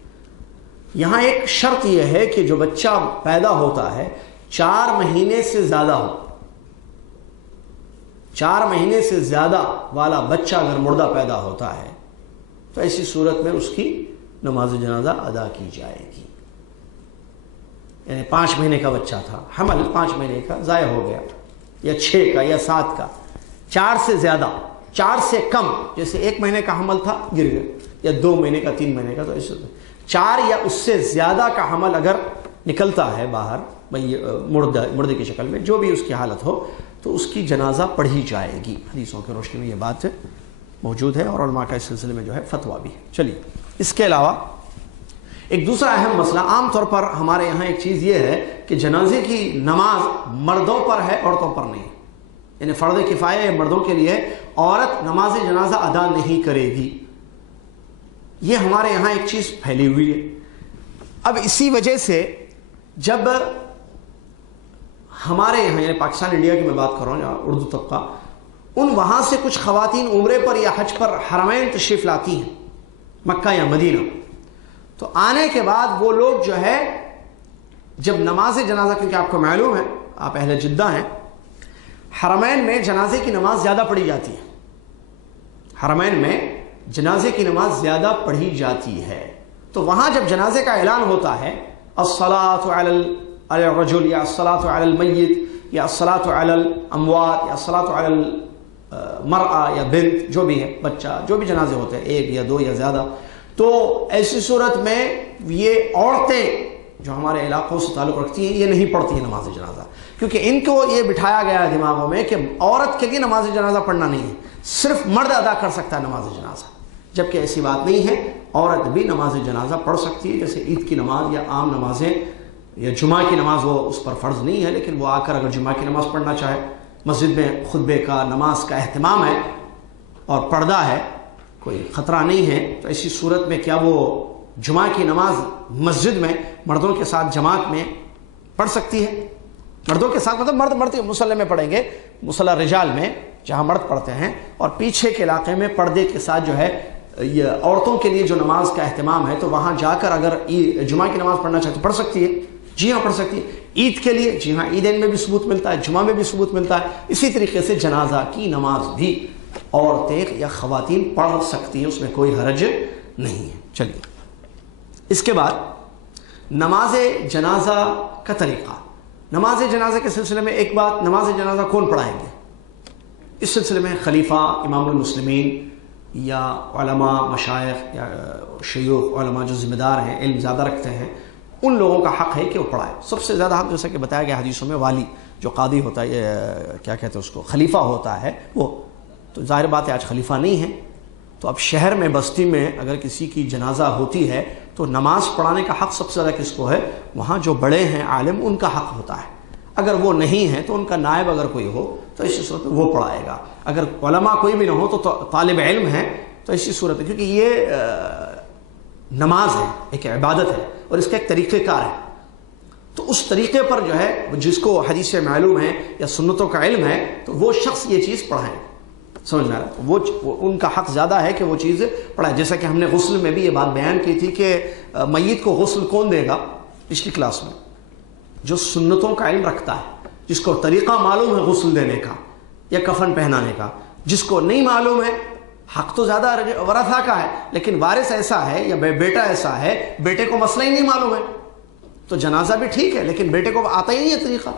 یہاں ایک شرط یہ ہے کہ جو بچہ پیدا ہوتا ہے 4 مہینے سے زیادہ ہو، 4 مہینے سے زیادہ والا بچہ اگر مردہ پیدا ہوتا ہے تو ایسی صورت میں اس کی نماز جنازہ ادا کی جائے گی۔ یعنی 5 مہینے کا بچہ تھا، حمل 5 مہینے کا ضائع ہو گیا، یا 6 کا یا 7 کا، 4 سے زیادہ، 4 سے کم، جیسے 1 مہینے کا حمل تھا گر گیا، یا 2 مہینے کا، 3 مہینے کا، تو ایسے 4 یا اس سے زیادہ کا حمل اگر نکلتا ہے باہر مردے کی شکل میں، جو بھی اس کی حالت ہو، تو اس کی جنازہ پڑھی جائے گی۔ حدیثوں کی روشنی میں یہ بات موجود ہے اور علماء کا اس سلسلے میں جو ہے فتویٰ بھی ہے۔ چلیے، اس کے علاوہ ایک دوسرا اہم مسئلہ، عام طور پر ہمارے یہاں ایک چیز یہ ہے کہ جنازے کی نماز مردوں پر ہے، عورتوں پر نہیں، یعنی فرض کفایہ ہے مردوں کے لیے، عورت نماز جنازہ ادا نہیں کرے گی، یہ ہمارے یہاں ایک چیز پھیلی ہوئی ہے۔ اب اسی وجہ سے جب ہمارے یہاں، یعنی پاکستان انڈیا کی میں بات کر رہا ہوں، یا اردو طبقہ، وہاں سے کچھ خواتین عمرے پر یا حج پر حرمین تشریف لاتی ہیں، مکہ یا مدینہ، تو آنے کے بعد وہ لوگ جو ہے جب نماز جنازہ، کیونکہ آپ کو معلوم ہے آپ اہل جدہ ہیں، حرمین میں جنازے کی نماز زیادہ پڑھی جاتی ہے، حرمین میں جنازے کی نماز زیادہ پڑھی جاتی ہے، تو وہاں جب جنازے کا اعلان ہوتا ہے، الصلاۃ علی الرجل، یا الصلاۃ علی المیت، یا الصلاۃ علی الاموات، یا الصلاۃ علی مرأة یا بنت جو بھی ہے بچہ، جو بھی جنازے ہوتے ہیں 1 یا 2 یا زیادہ، تو ایسی صورت میں یہ عورتیں جو ہمارے علاقوں سے تعلق رکھتی ہیں یہ نہیں پڑھتی ہیں نماز جنازہ، کیونکہ ان کو یہ بٹھایا گیا ہے دماغوں میں کہ عورت کے لیے نماز جنازہ پڑھنا نہیں ہے، صرف مرد ادا کر سکتا ہے نماز جنازہ، جبکہ ایسی بات نہیں ہے، عورت بھی نماز جنازہ پڑھ سکتی ہے، جیسے عید کی نماز یا عام نمازیں یا جمعہ کی نماز وہ اس پر فرض نہیں ہے، لیکن وہ آ کر اگر جمعہ کی نماز پڑھنا چاہے، مسجد میں خطبے کا نماز کا اہتمام ہے اور پردہ ہے، کوئی خطرہ نہیں ہے، تو ایسی صورت میں کیا وہ جمعہ کی نماز مسجد میں مردوں کے ساتھ جماعت میں پڑھ سکتی ہے؟ مردوں کے ساتھ مطلب مرد مصلی میں پڑھیں گے، مصلی رجال میں جہاں مرد پڑھتے ہیں، اور پیچھے کے علاقے میں پردے کے ساتھ جو ہے یہ عورتوں کے لیے جو نماز کا اہتمام ہے، تو وہاں جا کر اگر جمعہ کی نماز پڑھنا چاہے تو پڑھ سکتی ہے، جی ہاں پڑھ سکتی ہے۔ عید کے لیے جی ہاں عیدین میں بھی ثبوت ملتا ہے، جمعہ میں بھی ثبوت ملتا ہے، اسی طریقے سے جنازہ کی نماز بھی عورتیں یا خواتین پڑھ سکتی ہیں، اس میں کوئی حرج نہیں ہے۔ چلیے اس کے بعد نماز جنازہ کا طریقہ۔ نماز جنازہ کے سلسلے میں ایک بات، نماز جنازہ کون پڑھائیں گے؟ اس سلسلے میں خلیفہ، امام المسلمین یا علماء، مشائخ یا شیوخ، علماء جو ذمہ دار ہیں، علم زیادہ رکھتے ہیں، ان لوگوں کا حق ہے کہ وہ پڑھائے۔ سب سے زیادہ حق جیسا کہ بتایا گیا حدیثوں میں والی جو قاضی ہوتا ہے، کیا کہتے ہیں اس کو، خلیفہ ہوتا ہے، وہ تو ظاہر بات ہے آج خلیفہ نہیں ہے، تو اب شہر میں بستی میں اگر کسی کی جنازہ ہوتی ہے تو نماز پڑھانے کا حق سب سے زیادہ کس کو ہے؟ وہاں جو بڑے ہیں عالم، ان کا حق ہوتا ہے۔ اگر وہ نہیں ہے تو ان کا نائب اگر کوئی ہو تو اسی صورت میں وہ پڑھائے گا، اگر علماء کوئی بھی نہ ہو تو طالب علم ہے تو اسی صورت میں، کیونکہ یہ نماز ہے، ایک عبادت ہے اور اس کا ایک طریقہ کار ہے، تو اس طریقے پر جو ہے جس کو حدیث سے معلوم ہے یا سنتوں کا علم ہے تو وہ شخص یہ چیز پڑھائے، سمجھ میں آ رہا ہے؟ وہ ان کا حق زیادہ ہے کہ وہ چیز پڑھائے۔ جیسا کہ ہم نے غسل میں بھی یہ بات بیان کی تھی کہ میت کو غسل کون دے گا پچھلی کلاس میں؟ جو سنتوں کا علم رکھتا ہے، جس کو طریقہ معلوم ہے غسل دینے کا یا کفن پہنانے کا۔ جس کو نہیں معلوم ہے، حق تو زیادہ ورثہ کا ہے، لیکن وارث ایسا ہے یا بیٹا ایسا ہے، بیٹے کو مسئلہ ہی نہیں معلوم ہے تو جنازہ بھی ٹھیک ہے، لیکن بیٹے کو آتا ہی نہیں ہے طریقہ۔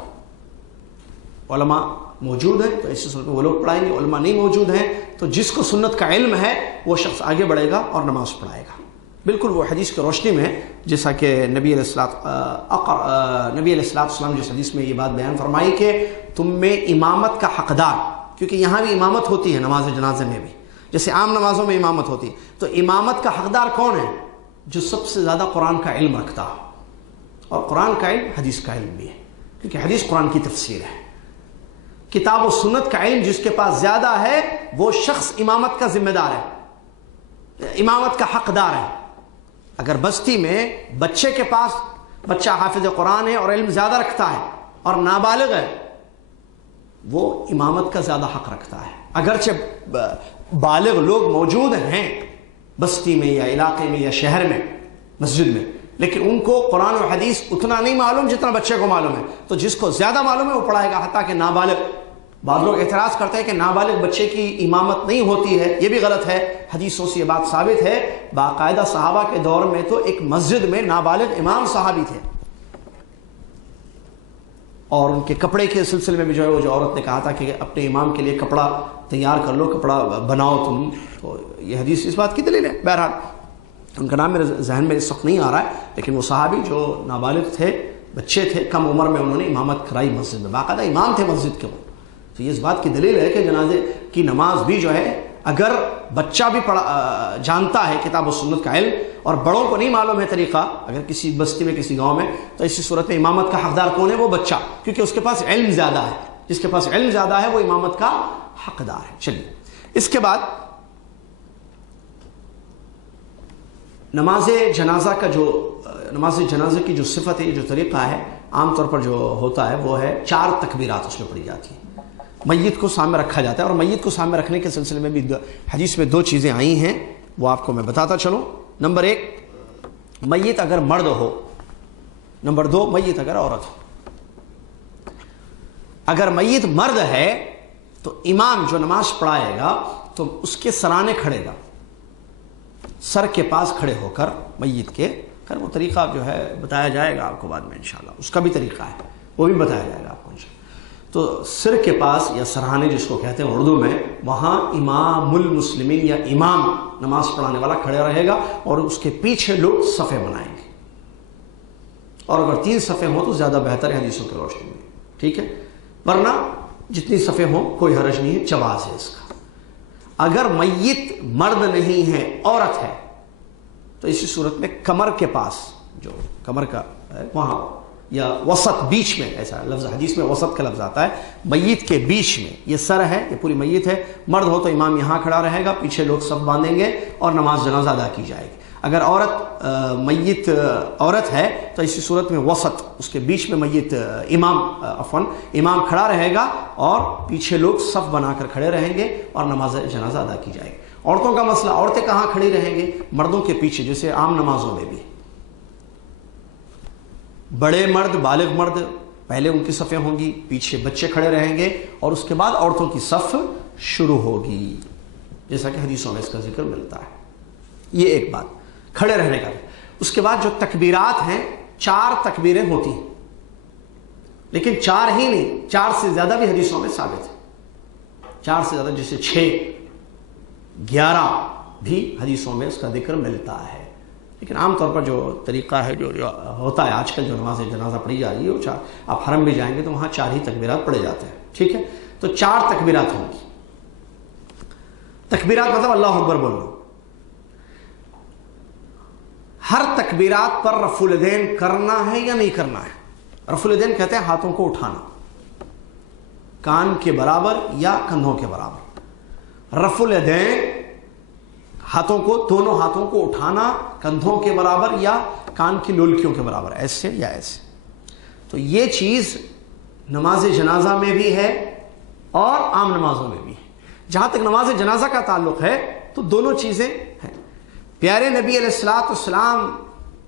علماء موجود ہیں تو اسی صورت میں وہ لوگ پڑھائیں گے، علماء نہیں موجود ہیں تو جس کو سنت کا علم ہے وہ شخص آگے بڑھے گا اور نماز پڑھائے گا، بالکل وہ حدیث کی روشنی میں، جیسا کہ نبی علیہ السلام جس حدیث میں یہ بات بیان فرمائی کہ تم میں امامت کا حقدار، کیونکہ یہاں بھی امامت ہوتی ہے نماز جنازے میں بھی، جیسے عام نمازوں میں امامت ہوتی ہے، تو امامت کا حقدار کون ہے؟ جو سب سے زیادہ قرآن کا علم رکھتا ہو، اور قرآن کا علم حدیث کا علم بھی ہے، کیونکہ حدیث قرآن کی تفسیر ہے۔ کتاب و سنت کا علم جس کے پاس زیادہ ہے وہ شخص امامت کا ذمہ دار ہے، امامت کا حقدار ہے۔ اگر بستی میں بچے کے پاس بچہ حافظ قرآن ہے اور علم زیادہ رکھتا ہے اور نابالغ ہے، وہ امامت کا زیادہ حق رکھتا ہے، اگرچہ بالغ لوگ موجود ہیں بستی میں یا علاقے میں یا شہر میں مسجد میں، لیکن ان کو قرآن و حدیث اتنا نہیں معلوم جتنا بچے کو معلوم ہے، تو جس کو زیادہ معلوم ہے وہ پڑھائے گا، حتیٰ کہ نابالغ۔ بعض لوگ اعتراض کرتے ہیں کہ نابالغ بچے کی امامت نہیں ہوتی ہے، یہ بھی غلط ہے، حدیثوں سے یہ بات ثابت ہے، باقاعدہ صحابہ کے دور میں تو ایک مسجد میں نابالغ امام صحابی تھے، اور ان کے کپڑے کے سلسلے میں بھی جو ہے وہ جو عورت نے کہا تھا کہ اپنے امام کے لیے کپڑا تیار کر لو، کپڑا بناؤ تم، تو یہ حدیث اس بات کی دلیل ہے۔ بہرحال ان کا نام میرے ذہن میں اس وقت نہیں آ رہا ہے، لیکن وہ صحابی جو نابالغ تھے، بچے تھے، کم عمر میں انہوں نے امامت کرائی مسجد میں، باقاعدہ امام تھے مسجد کے وہ، تو یہ اس بات کی دلیل ہے کہ جنازے کی نماز بھی جو ہے اگر بچہ بھی جانتا ہے کتاب و سنت کا علم اور بڑوں کو نہیں معلوم ہے طریقہ، اگر کسی بستی میں کسی گاؤں میں، تو اسی صورت میں امامت کا حقدار کون ہے؟ وہ بچہ، کیونکہ اس کے پاس علم زیادہ ہے، جس کے پاس علم زیادہ ہے وہ امامت کا حقدار ہے۔ چلیے اس کے بعد نماز جنازہ کی جو صفت ہے، جو طریقہ ہے، عام طور پر جو ہوتا ہے وہ ہے 4 تکبیرات اس میں پڑھی جاتی ہیں، میت کو سامنے رکھا جاتا ہے، اور میت کو سامنے رکھنے کے سلسلے میں بھی حدیث میں 2 چیزیں آئی ہیں، وہ آپ کو میں بتاتا چلوں۔ نمبر 1 میت اگر مرد ہو، نمبر 2 میت اگر عورت ہو۔ اگر میت مرد ہے تو امام جو نماز پڑھائے گا تو اس کے سرانے کھڑے گا، سر کے پاس کھڑے ہو کر میت کے، خیر وہ طریقہ جو ہے بتایا جائے گا آپ کو بعد میں انشاءاللہ، اس کا بھی طریقہ ہے وہ بھی بتایا جائے گا آپ کو انشاءاللہ۔ تو سر کے پاس یا سرہانے جس کو کہتے ہیں اردو میں، وہاں امام المسلمین یا امام نماز پڑھانے والا کھڑے رہے گا اور اس کے پیچھے لوگ صفیں بنائیں گے، اور اگر 3 صفیں ہوں تو زیادہ بہتر ہے حدیثوں کی روشنی میں، ٹھیک ہے، ورنہ جتنی صفیں ہوں کوئی حرج نہیں ہے، جواز ہے اس کا۔ اگر میت مرد نہیں ہے، عورت ہے، تو اسی صورت میں کمر کے پاس، جو کمر کا ہے وہاں، یا وسط بیچ میں، ایسا لفظ حدیث میں وسط کا لفظ آتا ہے، میت کے بیچ میں، یہ سر ہے، یہ پوری میت ہے، مرد ہو تو امام یہاں کھڑا رہے گا، پیچھے لوگ صف باندھیں گے اور نماز جنازہ ادا کی جائے گی۔ اگر میت عورت ہے تو اسی صورت میں وسط، اس کے بیچ میں میت امام کھڑا رہے گا اور پیچھے لوگ صف بنا کر کھڑے رہیں گے اور نماز جنازہ ادا کی جائے گی۔ عورتوں کا مسئلہ، عورتیں کہاں کھڑی رہیں گے؟ مردوں کے پیچھے، جیسے عام نمازوں میں بھی بڑے مرد، بالغ مرد، پہلے ان کی صفیں ہوں گی، پیچھے بچے کھڑے رہیں گے، اور اس کے بعد عورتوں کی صف شروع ہوگی، جیسا کہ حدیثوں میں اس کا ذکر ملتا ہے۔ یہ ایک بات کھڑے رہنے کا۔ اس کے بعد جو تکبیرات ہیں، 4 تکبیریں ہوتی ہیں، لیکن 4 ہی نہیں، 4 سے زیادہ بھی حدیثوں میں ثابت ہے، 4 سے زیادہ، جیسے 6، 11 بھی حدیثوں میں اس کا ذکر ملتا ہے۔ لیکن عام طور پر جو طریقہ ہے، جو ہوتا ہے آج کل، جو نماز جنازہ پڑھی جا رہی ہے، وہ 4، آپ حرم بھی جائیں گے تو وہاں 4 ہی تکبیرات پڑھے جاتے ہیں، ٹھیک ہے، تو 4 تکبیرات ہوں گی۔ تکبیرات مطلب اللہ اکبر بولنا۔ ہر تکبیرات پر رفع الیدین کرنا ہے یا نہیں کرنا ہے؟ رفع الیدین کہتے ہیں ہاتھوں کو اٹھانا، کان کے برابر یا کندھوں کے برابر۔ رفع الیدین، ہاتھوں کو، دونوں ہاتھوں کو اٹھانا کندھوں کے برابر یا کان کی لولکیوں کے برابر، ایسے یا ایسے۔ تو یہ چیز نماز جنازہ میں بھی ہے اور عام نمازوں میں بھی ہے۔ جہاں تک نماز جنازہ کا تعلق ہے تو دونوں چیزیں ہیں۔ پیارے نبی علیہ الصلوۃ والسلام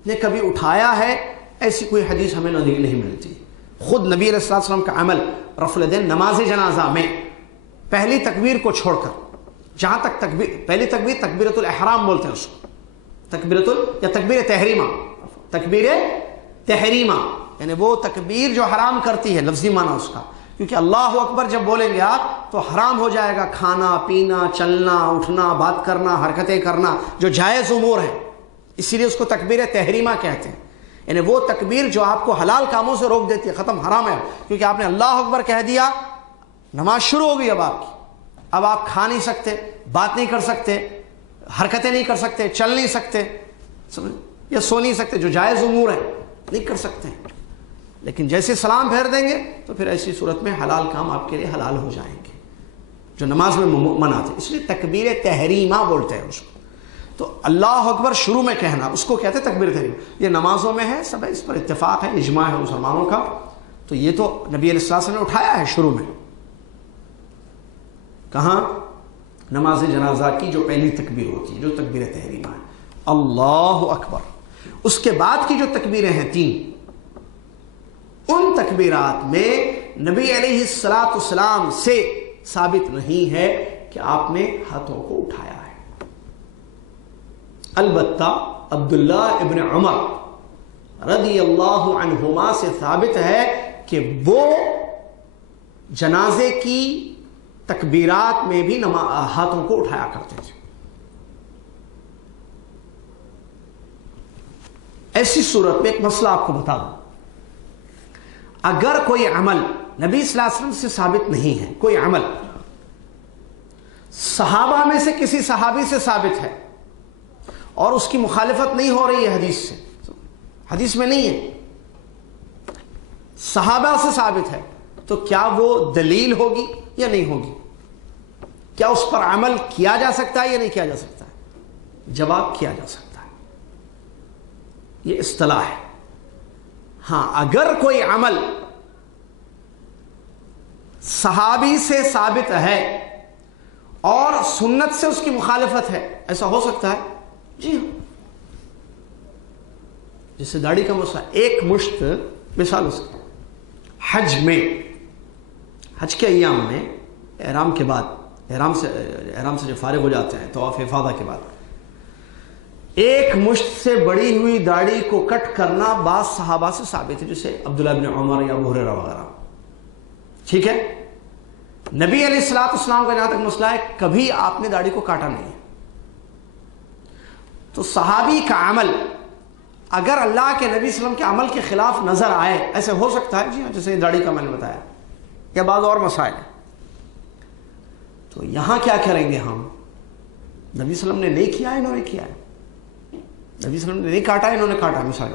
نے کبھی اٹھایا ہے، ایسی کوئی حدیث ہمیں نہیں ملتی۔ خود نبی علیہ الصلوۃ والسلام کا عمل رفع الیدین نماز جنازہ میں پہلی تکبیر کو چھوڑ کر، جہاں تک پہلی تکبیر تکبیرۃ الاحرام بولتے ہیں اس کو، تکبیر تحریمہ، تکبیر تحریمہ، یعنی وہ تکبیر جو حرام کرتی ہے، لفظی معنی اس کا، کیونکہ اللہ اکبر جب بولیں گے آپ تو حرام ہو جائے گا کھانا پینا، چلنا اٹھنا، بات کرنا، حرکتیں کرنا، جو جائز امور ہیں، اسی لیے اس کو تکبیر تحریمہ کہتے ہیں۔ یعنی وہ تکبیر جو آپ کو حلال کاموں سے روک دیتی ہے، ختم، حرام ہے، کیونکہ آپ نے اللہ اکبر کہہ دیا، نماز شروع ہو گئی اب آپ کی، اب آپ کھا نہیں سکتے، بات نہیں کر سکتے، حرکتیں نہیں کر سکتے، چل نہیں سکتے یا سو نہیں سکتے، جو جائز امور ہیں نہیں کر سکتے۔ لیکن جیسے سلام پھیر دیں گے تو پھر ایسی صورت میں حلال کام آپ کے لیے حلال ہو جائیں گے، جو نماز میں منع تھے، اس لیے تکبیر تحریمہ بولتے ہیں اس کو۔ تو اللہ اکبر شروع میں کہنا، اس کو کہتے ہیں تکبیر تحریمہ۔ یہ نمازوں میں ہے، سب اس پر اتفاق ہے، اجماع ہے مسلمانوں کا۔ تو یہ تو نبی علیہ السلام نے اٹھایا ہے شروع میں، کہاں؟ نماز جنازہ کی جو پہلی تکبیر ہوتی ہے، جو تکبیر تحریمہ ہے، اللہ اکبر۔ اس کے بعد کی جو تکبیریں ہیں 3، ان تکبیرات میں نبی علیہ الصلوۃ والسلام سے ثابت نہیں ہے کہ آپ نے ہاتھوں کو اٹھایا ہے۔ البتہ عبداللہ ابن عمر رضی اللہ عنہما سے ثابت ہے کہ وہ جنازے کی تکبیرات میں بھی ہاتھوں کو اٹھایا کرتے تھے۔ ایسی صورت میں ایک مسئلہ آپ کو بتا دوں، اگر کوئی عمل نبی صلی اللہ علیہ وسلم سے ثابت نہیں ہے، کوئی عمل صحابہ میں سے کسی صحابی سے ثابت ہے اور اس کی مخالفت نہیں ہو رہی ہے حدیث سے، حدیث میں نہیں ہے، صحابہ سے ثابت ہے، تو کیا وہ دلیل ہوگی یا نہیں ہوگی؟ کیا اس پر عمل کیا جا سکتا ہے یا نہیں کیا جا سکتا ہے؟ جواب کیا جا سکتا ہے، یہ اصطلاح ہے۔ ہاں، اگر کوئی عمل صحابی سے ثابت ہے اور سنت سے اس کی مخالفت ہے، ایسا ہو سکتا ہے؟ جی ہاں، جس سے داڑھی کا مسئلہ، ایک مشت، مثال اس کی حج میں، حج کے ایام میں احرام کے بعد، احرام سے جو فارغ ہو جاتے ہیں طواف افاضہ کے بعد، ایک مشت سے بڑی ہوئی داڑھی کو کٹ کرنا بعض صحابہ سے ثابت ہے، جیسے عبداللہ بن عمر یا ابو ہریرہ وغیرہ، ٹھیک ہے. نبی علیہ الصلوۃ والسلام کا جہاں تک مسئلہ ہے کبھی آپ نے داڑھی کو کاٹا نہیں ہے. تو صحابی کا عمل اگر اللہ کے نبی صلی اللہ علیہ وسلم کے عمل کے خلاف نظر آئے، ایسے ہو سکتا ہے جی ہاں، جیسے داڑھی کا میں نے بتایا، یا بعض اور مسائل، تو یہاں کیا کریں گے ہم؟ نبی صلی اللہ علیہ وسلم نے نہیں کیا، انہوں نے کیا ہے. نبی صلی اللہ علیہ وسلم نے نہیں کاٹا، انہوں نے کاٹا، مثال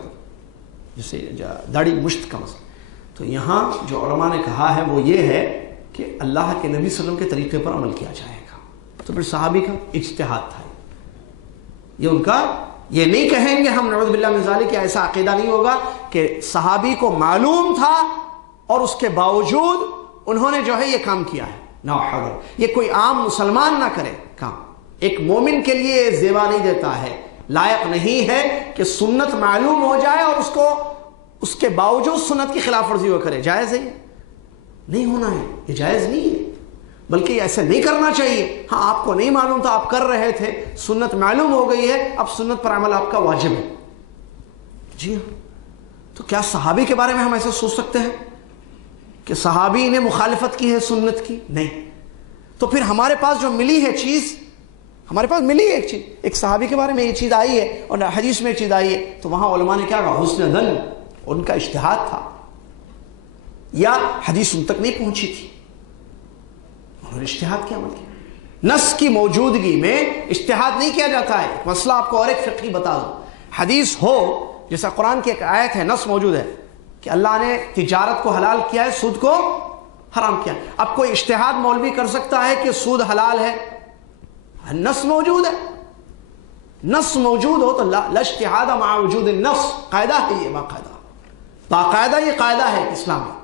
جیسے داڑھی مشت کا مسئلہ. تو یہاں جو علماء نے کہا ہے وہ یہ ہے کہ اللہ کے نبی صلی اللہ علیہ وسلم کے طریقے پر عمل کیا جائے گا. تو پھر صحابی کا اجتہاد تھا، یہ ان کا، یہ نہیں کہیں گے ہم نعوذ باللہ من ذالک کہ ایسا عقیدہ نہیں ہوگا کہ صحابی کو معلوم تھا اور اس کے باوجود انہوں نے جو ہے یہ کام کیا ہے. نا حضر، یہ کوئی عام مسلمان نہ کرے کام. ایک مومن کے لیے زیبا نہیں دیتا ہے، لائق نہیں ہے کہ سنت معلوم ہو جائے اور اس کے باوجود سنت کی خلاف ورزی وہ کرے. جائز ہے؟ نہیں ہونا ہے، یہ جائز نہیں ہے، بلکہ ایسے نہیں کرنا چاہیے. ہاں آپ کو نہیں معلوم تھا، آپ کر رہے تھے، سنت معلوم ہو گئی ہے، اب سنت پر عمل آپ کا واجب ہے. جی ہاں. تو کیا صحابی کے بارے میں ہم ایسا سوچ سکتے ہیں کہ صحابی نے مخالفت کی ہے سنت کی؟ نہیں. تو پھر ہمارے پاس جو ملی ہے چیز، ہمارے پاس ملی ہے ایک چیز، ایک صحابی کے بارے میں یہ چیز آئی ہے اور حدیث میں ایک چیز آئی ہے، تو وہاں علماء نے کیا کہا؟ حسن ظن، ان کا اجتہاد تھا، یا حدیث ان تک نہیں پہنچی تھی، انہوں نے اجتہاد کیا. عمل کیا. نص کی موجودگی میں اجتہاد نہیں کیا جاتا ہے. مسئلہ آپ کو اور ایک فقہی بتا دوں، حدیث ہو، جیسا قرآن کی ایک آیت ہے، نص موجود ہے کہ اللہ نے تجارت کو حلال کیا ہے، سود کو حرام کیا. اب کوئی اجتہاد مولوی کر سکتا ہے کہ سود حلال ہے؟ نص موجود ہے. نص موجود ہو تو لا اجتہاد مع وجود النص، قاعدہ ہے یہ، باقاعدہ یہ قاعدہ ہے اسلام میں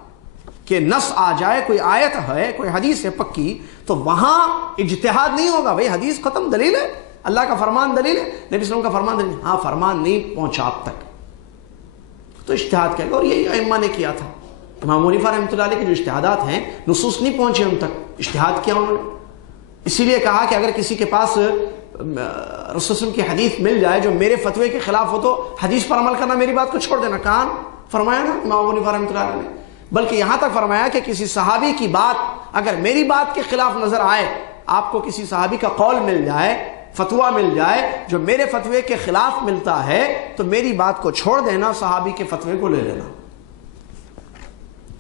کہ نص آ جائے، کوئی آیت ہے، کوئی حدیث ہے پکی، تو وہاں اجتہاد نہیں ہوگا. بھائی حدیث ختم، دلیل ہے، اللہ کا فرمان دلیل ہے، نبی صلی اللہ علیہ وسلم کا فرمان دلیل ہے. ہاں فرمان نہیں پہنچا آپ تک تو اجتہاد کیا گا. اور یہی ائمہ نے کیا تھا. امام حنیفہ رحمۃ اللہ علیہ کے جو اجتہادات ہیں، نصوص نہیں پہنچے ان تک، اجتہاد کیا انہوں نے. اسی لیے کہا کہ اگر کسی کے پاس رسول اللہ صلی اللہ علیہ وسلم کی حدیث مل جائے جو میرے فتوے کے خلاف ہو تو حدیث پر عمل کرنا، میری بات کو چھوڑ دینا. کہاں فرمایا نا امام حنیفہ رحمۃ اللہ علیہ نے؟ بلکہ یہاں تک فرمایا کہ کسی صحابی کی بات اگر میری بات کے خلاف نظر آئے، آپ کو کسی صحابی کا قول مل جائے، فتویٰ مل جائے جو میرے فتوے کے خلاف ملتا ہے، تو میری بات کو چھوڑ دینا، صحابی کے فتوے کو لے لینا.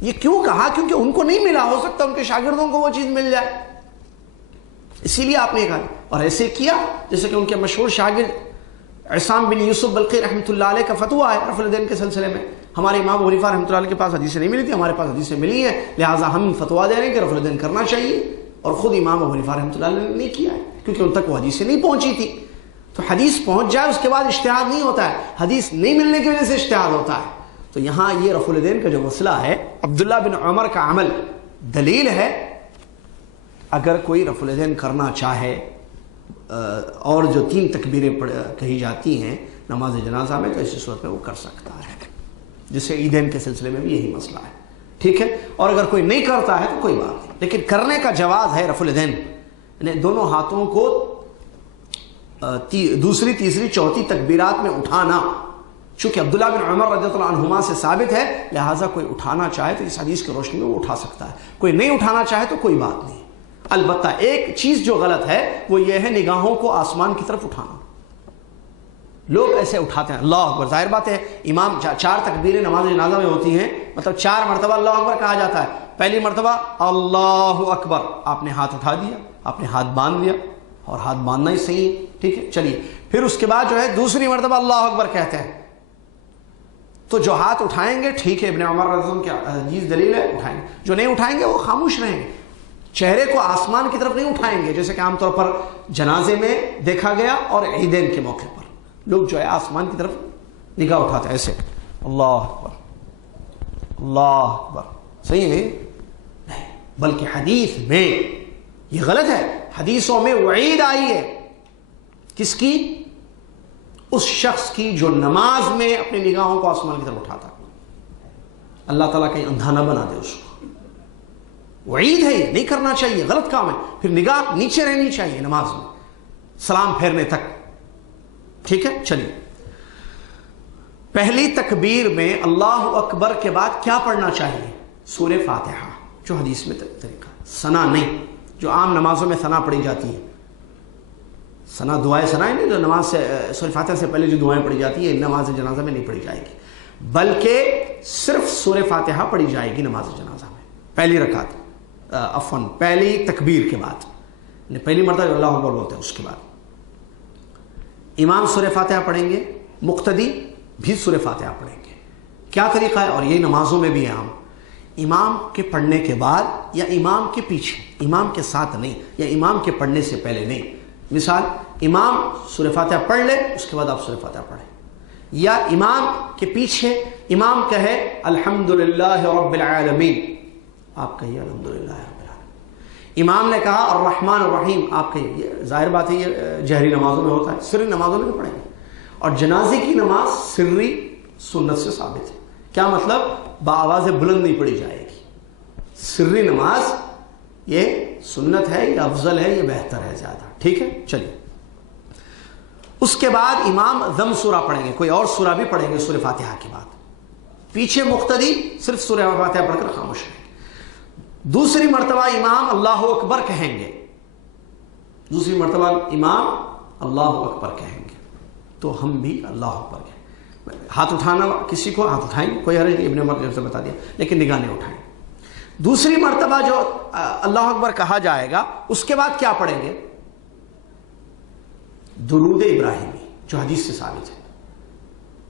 یہ کیوں کہا؟ کیونکہ ان کو نہیں ملا، ہو سکتا ان کے شاگردوں کو وہ چیز مل جائے، اسی لیے آپ نے کہا. اور ایسے کیا جیسے کہ ان کے مشہور شاگرد عصام بن یوسف بلقی رحمۃ اللہ علیہ کا فتویٰ ہے رفع الدین کے سلسلے میں. ہمارے امام حنیفہ رحمۃ اللہ علیہ کے پاس حدیثیں نہیں ملی تھی، ہمارے پاس حدیثیں ملی ہیں، لہٰذا ہم فتویٰ دے رہے ہیں کہ رفع الدین کرنا چاہیے. اور خود امام حنیفہ رحمۃ اللہ علیہ نے نہیں کیا ہے کیونکہ ان تک وہ حدیثیں نہیں پہنچی تھی. تو حدیث پہنچ جائے اس کے بعد اجتہاد نہیں ہوتا ہے، حدیث نہیں ملنے کی وجہ سے اجتہاد ہوتا ہے. تو یہاں یہ رفع الدین کا جو مسئلہ ہے، عبداللہ بن عمر کا عمل دلیل ہے. اگر کوئی رفع الدین کرنا چاہے اور جو 3 تکبیریں کہی جاتی ہیں نماز جنازہ میں، تو اسی صورت میں وہ کر سکتا ہے، جسے عیدین کے سلسلے میں بھی یہی مسئلہ ہے. ٹھیک ہے. اور اگر کوئی نہیں کرتا ہے تو کوئی بات نہیں، لیکن کرنے کا جواز ہے. رفع الدین یعنی دونوں ہاتھوں کو دوسری تیسری چوتھی تکبیرات میں اٹھانا، چونکہ عبداللہ بن عمر رضی اللہ عنہما سے ثابت ہے، لہٰذا کوئی اٹھانا چاہے تو اس حدیث کی روشنی میں وہ اٹھا سکتا ہے. کوئی نہیں اٹھانا چاہے تو کوئی بات نہیں. البتہ ایک چیز جو غلط ہے وہ یہ ہے نگاہوں کو آسمان کی طرف اٹھانا. لوگ ایسے اٹھاتے ہیں. اللہ اکبر، ظاہر بات ہے امام 4 تکبیریں نماز جنازہ میں ہوتی ہیں، مطلب 4 مرتبہ اللہ اکبر کہا جاتا ہے. پہلی مرتبہ اللہ اکبر، آپ نے ہاتھ اٹھا دیا، آپ نے ہاتھ باندھ دیا، اور ہاتھ باندھنا ہی صحیح ہے. ٹھیک ہے. چلیے پھر اس کے بعد جو ہے دوسری مرتبہ اللہ اکبر کہتے ہیں. تو جو ہاتھ اٹھائیں گے ٹھیک ہے، ابن عمر رضی اللہ عنہ کی حدیث دلیل ہے، اٹھائیں گے. جو نہیں اٹھائیں گے وہ خاموش رہیں گے، چہرے کو آسمان کی طرف نہیں اٹھائیں گے، جیسے کہ عام طور پر جنازے میں دیکھا گیا اور عیدین کے موقع پر لوگ جو ہے آسمان کی طرف نگاہ اٹھاتے ہیں ایسے، اللہ اکبر اللہ اکبر. صحیح ہے نہیں، بلکہ حدیث میں یہ غلط ہے. حدیثوں میں وعید آئی ہے کس کی؟ اس شخص کی جو نماز میں اپنی نگاہوں کو آسمان کی طرف اٹھاتا. اللہ تعالیٰ کہیں اندھا نہ بنا دے اس کو. وعید ہے، یہ نہیں کرنا چاہیے، غلط کام ہے. پھر نگاہ نیچے رہنی چاہیے نماز میں سلام پھیرنے تک. ٹھیک ہے. چلیے پہلی تکبیر میں اللہ اکبر کے بعد کیا پڑھنا چاہیے؟ سورہ فاتحہ. جو حدیث میں طریقہ ہے، ثنا نہیں، جو عام نمازوں میں ثنا پڑھی جاتی ہے. ثنا دعائیں ثنا ہی نہیں جو نماز سے سورہ فاتحہ سے پہلے جو دعائیں پڑھی جاتی ہیں نماز جنازہ میں نہیں پڑھی جائے گی، بلکہ صرف سورہ فاتحہ پڑھی جائے گی نماز جنازہ میں پہلی رکعت، عفواً پہلی تکبیر کے بعد، پہلی مرتبہ جو اللہ اکبر بولتے ہیں اس کے بعد امام سورہ فاتحہ پڑھیں گے، مقتدی بھی سورہ فاتحہ پڑھیں گے. کیا طریقہ ہے؟ اور یہ نمازوں میں بھی ہے عام، امام کے پڑھنے کے بعد یا امام کے پیچھے، امام کے ساتھ نہیں یا امام کے پڑھنے سے پہلے نہیں. مثال امام سورہ فاتحہ پڑھ لے اس کے بعد آپ سورہ فاتحہ پڑھیں، یا امام کے پیچھے امام کہے الحمدللہ رب العالمین، آپ کہیے الحمدللہ رب العالمین. امام نے کہا الرحمن الرحیم، آپ کہیے. یہ ظاہر بات ہے یہ جہری نمازوں میں ہوتا ہے، سری نمازوں میں نہیں پڑھیں گے. اور جنازے کی نماز سری سنت سے ثابت ہے. کیا مطلب؟ بآواز بلند نہیں پڑھی جائے گی. سری نماز یہ سنت ہے، یہ افضل ہے، یہ بہتر ہے زیادہ. ٹھیک ہے، چلیے. اس کے بعد امام ضم سورہ پڑھیں گے، کوئی اور سورہ بھی پڑھیں گے سورہ فاتحہ کے بعد. پیچھے مقتدی صرف سورہ فاتحہ پڑھ کر خاموش رہیں گے. دوسری مرتبہ امام اللہ اکبر کہیں گے، دوسری مرتبہ امام اللہ اکبر کہیں گے تو ہم بھی اللہ اکبر کہیں. ہاتھ اٹھانا کسی کو ہاتھ اٹھائیں، کوئی حرج نہیں، ابن عمر نے بتا دیا، لیکن نگاہ نہیں اٹھائیں. دوسری مرتبہ جو اللہ اکبر کہا جائے گا اس کے بعد کیا پڑھیں گے؟ درود ابراہیمی جو حدیث سے ثابت ہے،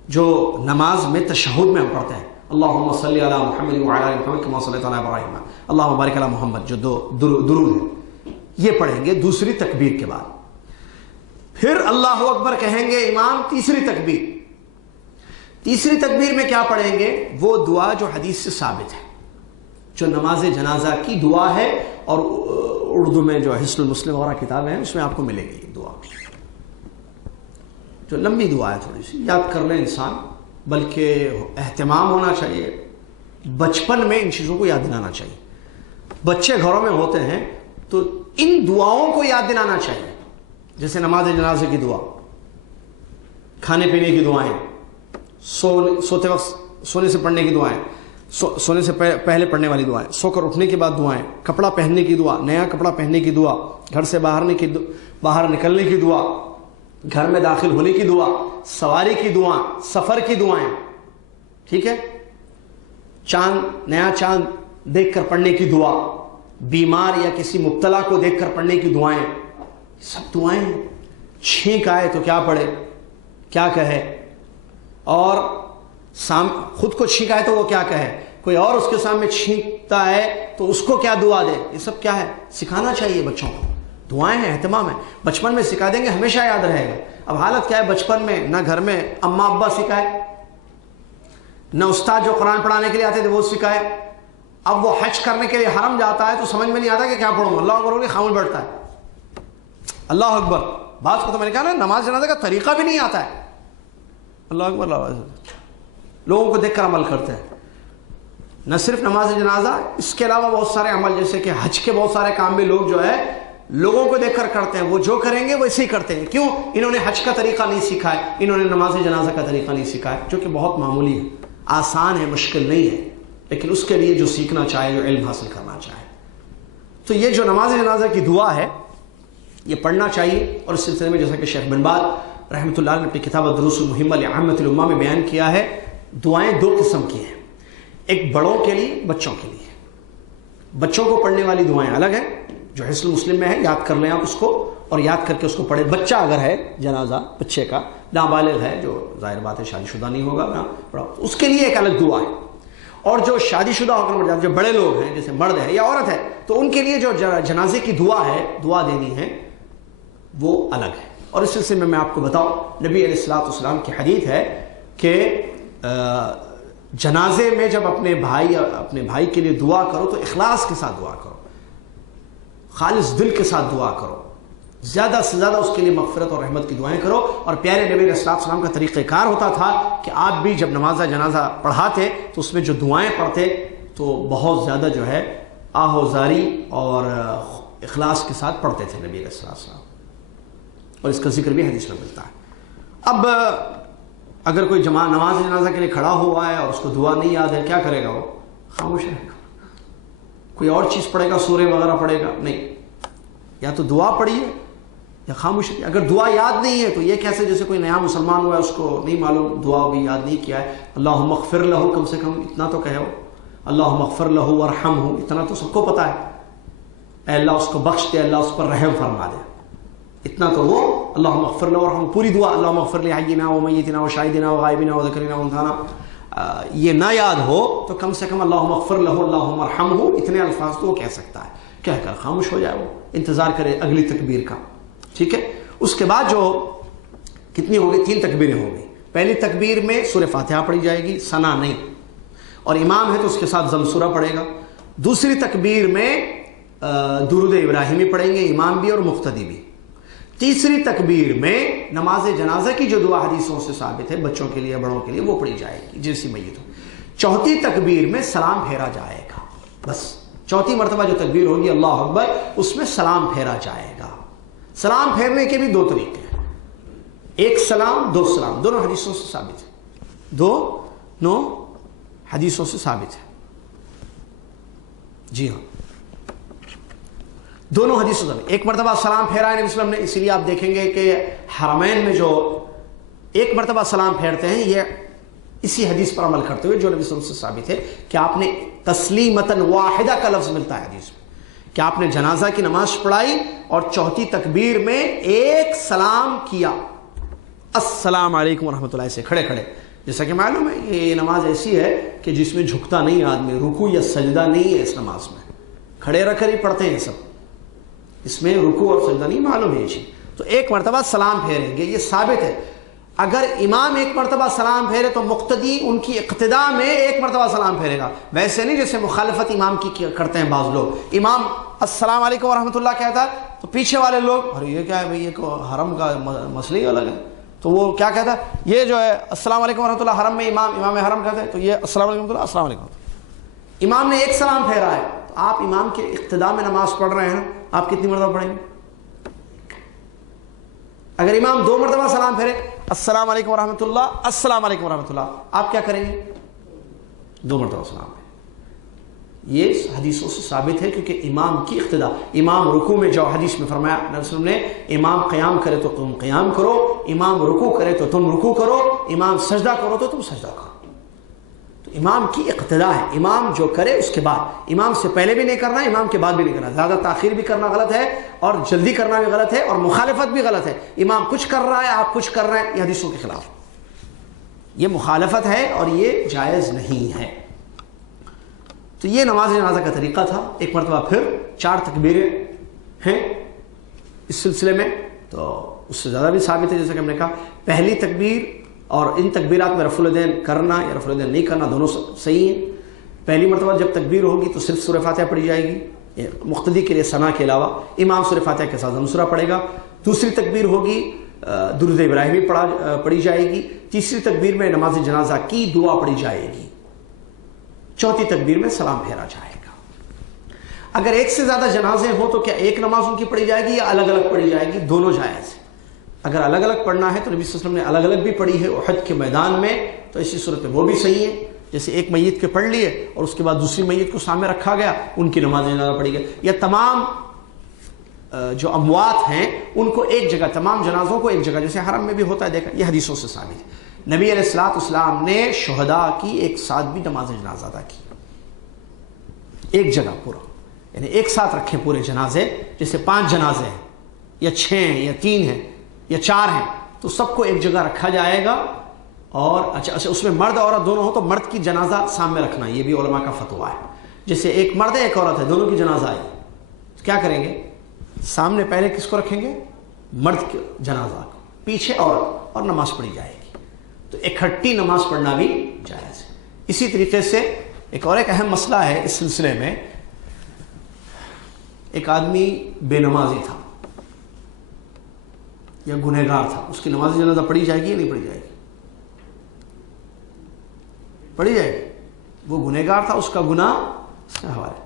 جو نماز میں تشہد میں ہم پڑھتے ہیں، اللہم صلی علی محمد وعلی آل محمد کما صلیت علی ابراہیم اللہم بارک علی محمد، جو درود ہے یہ پڑھیں گے دوسری تکبیر کے بعد. پھر اللہ اکبر کہیں گے امام تیسری تکبیر. تیسری تکبیر میں کیا پڑھیں گے؟ وہ دعا جو حدیث سے ثابت ہے، جو نماز جنازہ کی دعا ہے، اور اردو میں جو حصن المسلم وغیرہ کتابیں ہیں اس میں آپ کو ملے گی دعا، جو لمبی دعا ہے، تھوڑی سی یاد کر لیں انسان. بلکہ اہتمام ہونا چاہیے، بچپن میں ان چیزوں کو یاد دلانا چاہیے. بچے گھروں میں ہوتے ہیں تو ان دعاؤں کو یاد دلانا چاہیے، جیسے نماز جنازے کی دعا، کھانے پینے کی دعائیں، سوتے وقت سونے سے پڑھنے کی دعائیں، سونے سے پہلے پڑھنے والی دعائیں، سو کر اٹھنے کے بعد دعائیں، کپڑا پہننے کی دعا، نیا کپڑا پہننے کی دعا، گھر سے باہر نکلنے کی دعا، گھر میں داخل ہونے کی دعا، سواری کی دعا، سفر کی دعائیں. ٹھیک ہے، نیا چاند دیکھ کر پڑھنے کی دعا، بیمار یا کسی مبتلا کو دیکھ کر پڑھنے کی دعائیں، سب دعائیں ہیں. چھینک آئے تو کیا پڑھے، کیا کہے، اور خود کو چھینک آئے تو وہ کیا کہے، کوئی اور اس کے سامنے چھینکتا ہے تو اس کو کیا دعا دے. یہ سب کیا ہے؟ سکھانا چاہیے بچوں کو. دعائیں ہیں، اہتمام ہے. بچپن میں سکھا دیں گے ہمیشہ یاد رہے گا. اب حالت کیا ہے بچپن میں، نہ گھر میں اماں ابا سکھائے، نہ استاد جو قرآن پڑھانے کے لیے آتے تھے وہ سکھائے. اب وہ حج کرنے کے لیے حرم جاتا ہے تو سمجھ میں نہیں آتا کہ کیا پڑھوں. اللہ اکبر خاموش بیٹھتا ہے، اللہ اکبر. بعض کو تو میں نے کہا نا نماز جنازہ کا طریقہ بھی نہیں آتا ہے، اللہ اکبر اللہ اکبر. لوگوں کو دیکھ کر عمل کرتے ہیں. نہ صرف نماز جنازہ، اس کے علاوہ بہت سارے عمل، جیسے کہ حج کے بہت سارے کام بھی لوگ جو ہے لوگوں کو دیکھ کر کرتے ہیں. وہ جو کریں گے ویسے ہی کرتے ہیں. کیوں؟ انہوں نے حج کا طریقہ نہیں سکھا ہے، انہوں نے نماز جنازہ کا طریقہ نہیں سکھا ہے، جو کہ بہت معمولی ہے، آسان ہے، مشکل نہیں ہے. لیکن اس کے لیے جو سیکھنا چاہے، جو علم حاصل کرنا چاہے، تو یہ جو نماز جنازہ کی دعا ہے یہ پڑھنا چاہیے. اور اس سلسلے میں جیسا کہ شیخ بن باز رحمۃ اللہ علیہ نے اپنی کتاب الدروس المہمہ لعامۃ الامہ میں بیان کیا ہے، دعائیں دو قسم کی ہیں، ایک بڑوں کے لیے، بچوں کے لیے. بچوں کو پڑھنے والی دعائیں الگ ہیں، جو حصن مسلم میں ہے، یاد کر لیں آپ اس کو اور یاد کر کے اس کو پڑھیں. بچہ اگر ہے، جنازہ بچے کا نابالغ ہے، جو ظاہر بات ہے شادی شدہ نہیں ہوگا نا، اس کے لیے ایک الگ دعا ہے. اور جو شادی شدہ ہو کر مر جاتے، جو بڑے لوگ ہیں جیسے مرد ہے یا عورت ہے، تو ان کے لیے جو جنازے کی دعا ہے، دعا دینی ہے، وہ الگ ہے. اور اس سلسلے میں آپ کو بتاؤں، نبی علیہ الصلوۃ والسلام کی حدیث ہے کہ جنازے میں جب اپنے بھائی کے لیے دعا کرو تو اخلاص کے ساتھ دعا کرو، خالص دل کے ساتھ دعا کرو، زیادہ سے زیادہ اس کے لیے مغفرت اور رحمت کی دعائیں کرو. اور پیارے نبی علیہ الصلوۃ والسلام کا طریقہ کار ہوتا تھا کہ آپ بھی جب نماز جنازہ پڑھاتے تو اس میں جو دعائیں پڑھتے تو بہت زیادہ جو ہے آہوزاری اور اخلاص کے ساتھ پڑھتے تھے نبی علیہ الصلوۃ والسلام، اور اس کا ذکر بھی حدیث میں ملتا ہے. اب اگر کوئی نماز جنازہ کے لیے کھڑا ہوا ہے اور اس کو دعا نہیں یاد ہے، کیا کرے گا؟ وہ خاموش رہے گا، کوئی اور چیز پڑھے گا، سورہ وغیرہ پڑھے گا؟ نہیں، یا تو دعا پڑھیے یا خاموش. اگر دعا یاد نہیں ہے تو یہ کیسے جیسے کوئی نیا مسلمان ہوا ہے اس کو نہیں معلوم دعا بھی یاد نہیں کیا ہے. اللہم اغفر لہ، کم سے کم اتنا تو کہو. اللہم اغفر لہ وارحمہ، اتنا تو سب کو پتا ہے. اے اللہ اس کو بخش دے، اللہ اس پر رحم فرما دے، اتنا تو وہ اللہم اغفر لہ وارحمہ. پوری دعا اللہم اغفر لحینا ومیتنا وشاہدنا وغائبنا وذکرنا وانثانا یہ نہ یاد ہو تو کم سے کم اللہم اغفر لہ اللہم ارحمہ اتنے الفاظ تو وہ کہہ سکتا ہے. کہہ کر خاموش ہو جائے، وہ انتظار کرے اگلی تکبیر کا. ٹھیک ہے. اس کے بعد جو کتنی ہوگی؟ 3 تکبیریں ہوں گی. پہلی تکبیر میں سورہ فاتحہ پڑھی جائے گی، ثنا نہیں، اور امام ہے تو اس کے ساتھ ضم سورہ پڑھے گا. دوسری تکبیر میں درود ابراہیمی پڑھیں گے امام بھی اور مقتدی بھی. تیسری تکبیر میں نماز جنازہ کی جو دعا حدیثوں سے ثابت ہے بچوں کے لیے بڑوں کے لیے وہ پڑھی جائے گی جیسی میت ہو. چوتھی تکبیر میں سلام پھیرا جائے گا. بس چوتھی مرتبہ جو تکبیر ہوگی اللہ اکبر، اس میں سلام پھیرا جائے گا. سلام پھیرنے کے بھی 2 طریقے ہیں، ایک سلام 2 سلام، دونوں حدیثوں سے ثابت ہے. دونوں حدیثوں سے ثابت ہے. جی ہاں، دونوں حدیثوں سے. ایک مرتبہ سلام پھیرا ہے نبی صلی اللہ علیہ وسلم نے، اسی لیے آپ دیکھیں گے کہ حرمین میں جو ایک مرتبہ سلام پھیرتے ہیں یہ اسی حدیث پر عمل کرتے ہوئے جو نبی صلی اللہ علیہ وسلم سے ثابت ہے کہ آپ نے تسلیمتاً واحدہ کا لفظ ملتا ہے حدیث میں، کہ آپ نے جنازہ کی نماز پڑھائی اور چوتھی تکبیر میں ایک سلام کیا، السلام علیکم ورحمۃ اللہ سے کھڑے کھڑے. جیسا کہ معلوم ہے یہ نماز ایسی ہے کہ جس میں جھکتا نہیں آدمی، رکوع یا سجدہ نہیں ہے اس نماز میں، کھڑے رکھ کر ہی پڑھتے ہیں سب، اس میں رکوع اور سجدہ نہیں. معلوم ہے یہ چیز. تو ایک مرتبہ سلام پھیریں گے، یہ ثابت ہے. اگر امام ایک مرتبہ سلام پھیرے تو مقتدی ان کی اقتداء میں ایک مرتبہ سلام پھیرے گا. ویسے نہیں جیسے مخالفت امام کی کرتے ہیں بعض لوگ، امام السلام علیکم ورحمۃ اللہ کہتا ہے تو پیچھے والے لوگ ارے یہ کیا ہے بھائی، یہ حرم کا مسئلہ ہی الگ ہے، تو وہ کیا کہتا ہے یہ جو ہے السلام علیکم ورحمۃ اللہ حرم میں امام حرم کہتا ہے تو یہ السلام علیکم ورحمۃ اللہ السلام علیکم. امام نے ایک سلام پھیرا ہے تو آپ امام کے اقتداء میں نماز پڑھ رہے ہیں، آپ کتنی مرتبہ پڑھیں گے؟ اگر امام 2 مرتبہ سلام پھیرے السلام علیکم ورحمۃ اللہ السلام علیکم ورحمۃ اللہ، آپ کیا کریں گے؟ 2 مرتبہ سلام پھیرے. یہ حدیثوں سے ثابت ہے کیونکہ امام کی اقتداء. امام رکوع میں جو حدیث میں فرمایا نبی صلی اللہ علیہ وسلم نے امام قیام کرے تو تم قیام کرو، امام رکوع کرے تو تم رکوع کرو، امام سجدہ کرو تو تم سجدہ کرو. تو امام کی اقتداء ہے، امام جو کرے اس کے بعد، امام سے پہلے بھی نہیں کرنا، امام کے بعد بھی نہیں کرنا. زیادہ تاخیر بھی کرنا غلط ہے اور جلدی کرنا بھی غلط ہے اور مخالفت بھی غلط ہے. امام کچھ کر رہا ہے آپ کچھ کر رہے ہیں، یہ حدیثوں کے خلاف، یہ مخالفت ہے اور یہ جائز نہیں ہے. تو یہ نماز جنازہ کا طریقہ تھا. ایک مرتبہ پھر 4 تکبیریں ہیں اس سلسلے میں، تو اس سے زیادہ بھی ثابت ہے جیسا کہ ہم نے کہا. پہلی تکبیر اور ان تکبیرات میں رفع الدین کرنا یا رفع الدین نہیں کرنا دونوں صحیح ہیں. پہلی مرتبہ جب تکبیر ہوگی تو صرف سورہ فاتحہ پڑھی جائے گی مقتدی کے لیے ثنا کے علاوہ، امام سورہ فاتحہ کے ساتھ ضم سورہ پڑھے گا. دوسری تکبیر ہوگی درود ابراہیمی پڑھی جائے گی. تیسری تکبیر میں نماز جنازہ کی دعا پڑھی جائے گی. چوتھی تکبیر میں سلام پھیرا جائے گا. اگر ایک سے زیادہ جنازے ہوں تو کیا ایک نماز ان کی پڑھی جائے گی یا الگ الگ پڑھی جائے گی؟ دونوں جائز. اگر الگ الگ پڑھنا ہے تو نبی صلی اللہ علیہ وسلم نے الگ الگ بھی پڑھی ہے احد کے میدان میں، تو اسی صورت میں وہ بھی صحیح ہے. جیسے ایک میت کے پڑھ لیے اور اس کے بعد دوسری میت کو سامنے رکھا گیا، ان کی نماز جنازہ پڑھی گئی. یا تمام جو اموات ہیں ان کو ایک جگہ، تمام جنازوں کو ایک جگہ، جیسے حرم میں بھی ہوتا ہے دیکھا، یہ حدیثوں سے ثابت ہے. نبی علیہ الصلوۃ والسلام نے شہداء کی ایک ساتھ بھی نماز جنازہ ادا کی، ایک جگہ پورا، یعنی ایک ساتھ رکھیں پورے جنازے. جیسے 5 جنازے ہیں یا 6 ہیں یا 3 ہیں یا 4 ہیں تو سب کو ایک جگہ رکھا جائے گا. اور اچھا اس میں مرد عورت دونوں ہو تو مرد کی جنازہ سامنے رکھنا، یہ بھی علماء کا فتویٰ ہے. جیسے ایک مرد ہے ایک عورت ہے، دونوں کی جنازہ ہے، تو کیا کریں گے؟ سامنے پہلے کس کو رکھیں گے؟ مرد کے جنازہ کو، پیچھے عورت، اور نماز پڑھی جائے گی. تو اکٹھی نماز پڑھنا بھی جائز ہے. اسی طریقے سے ایک اور ایک اہم مسئلہ ہے اس سلسلے میں. ایک آدمی بے نمازی تھا یا گنہگار تھا، اس کی نماز جنازہ پڑھی جائے گی یا نہیں پڑھی جائے گی؟ پڑھی جائے گی. وہ گنہگار تھا، اس کا گناہ اس کے حوالے.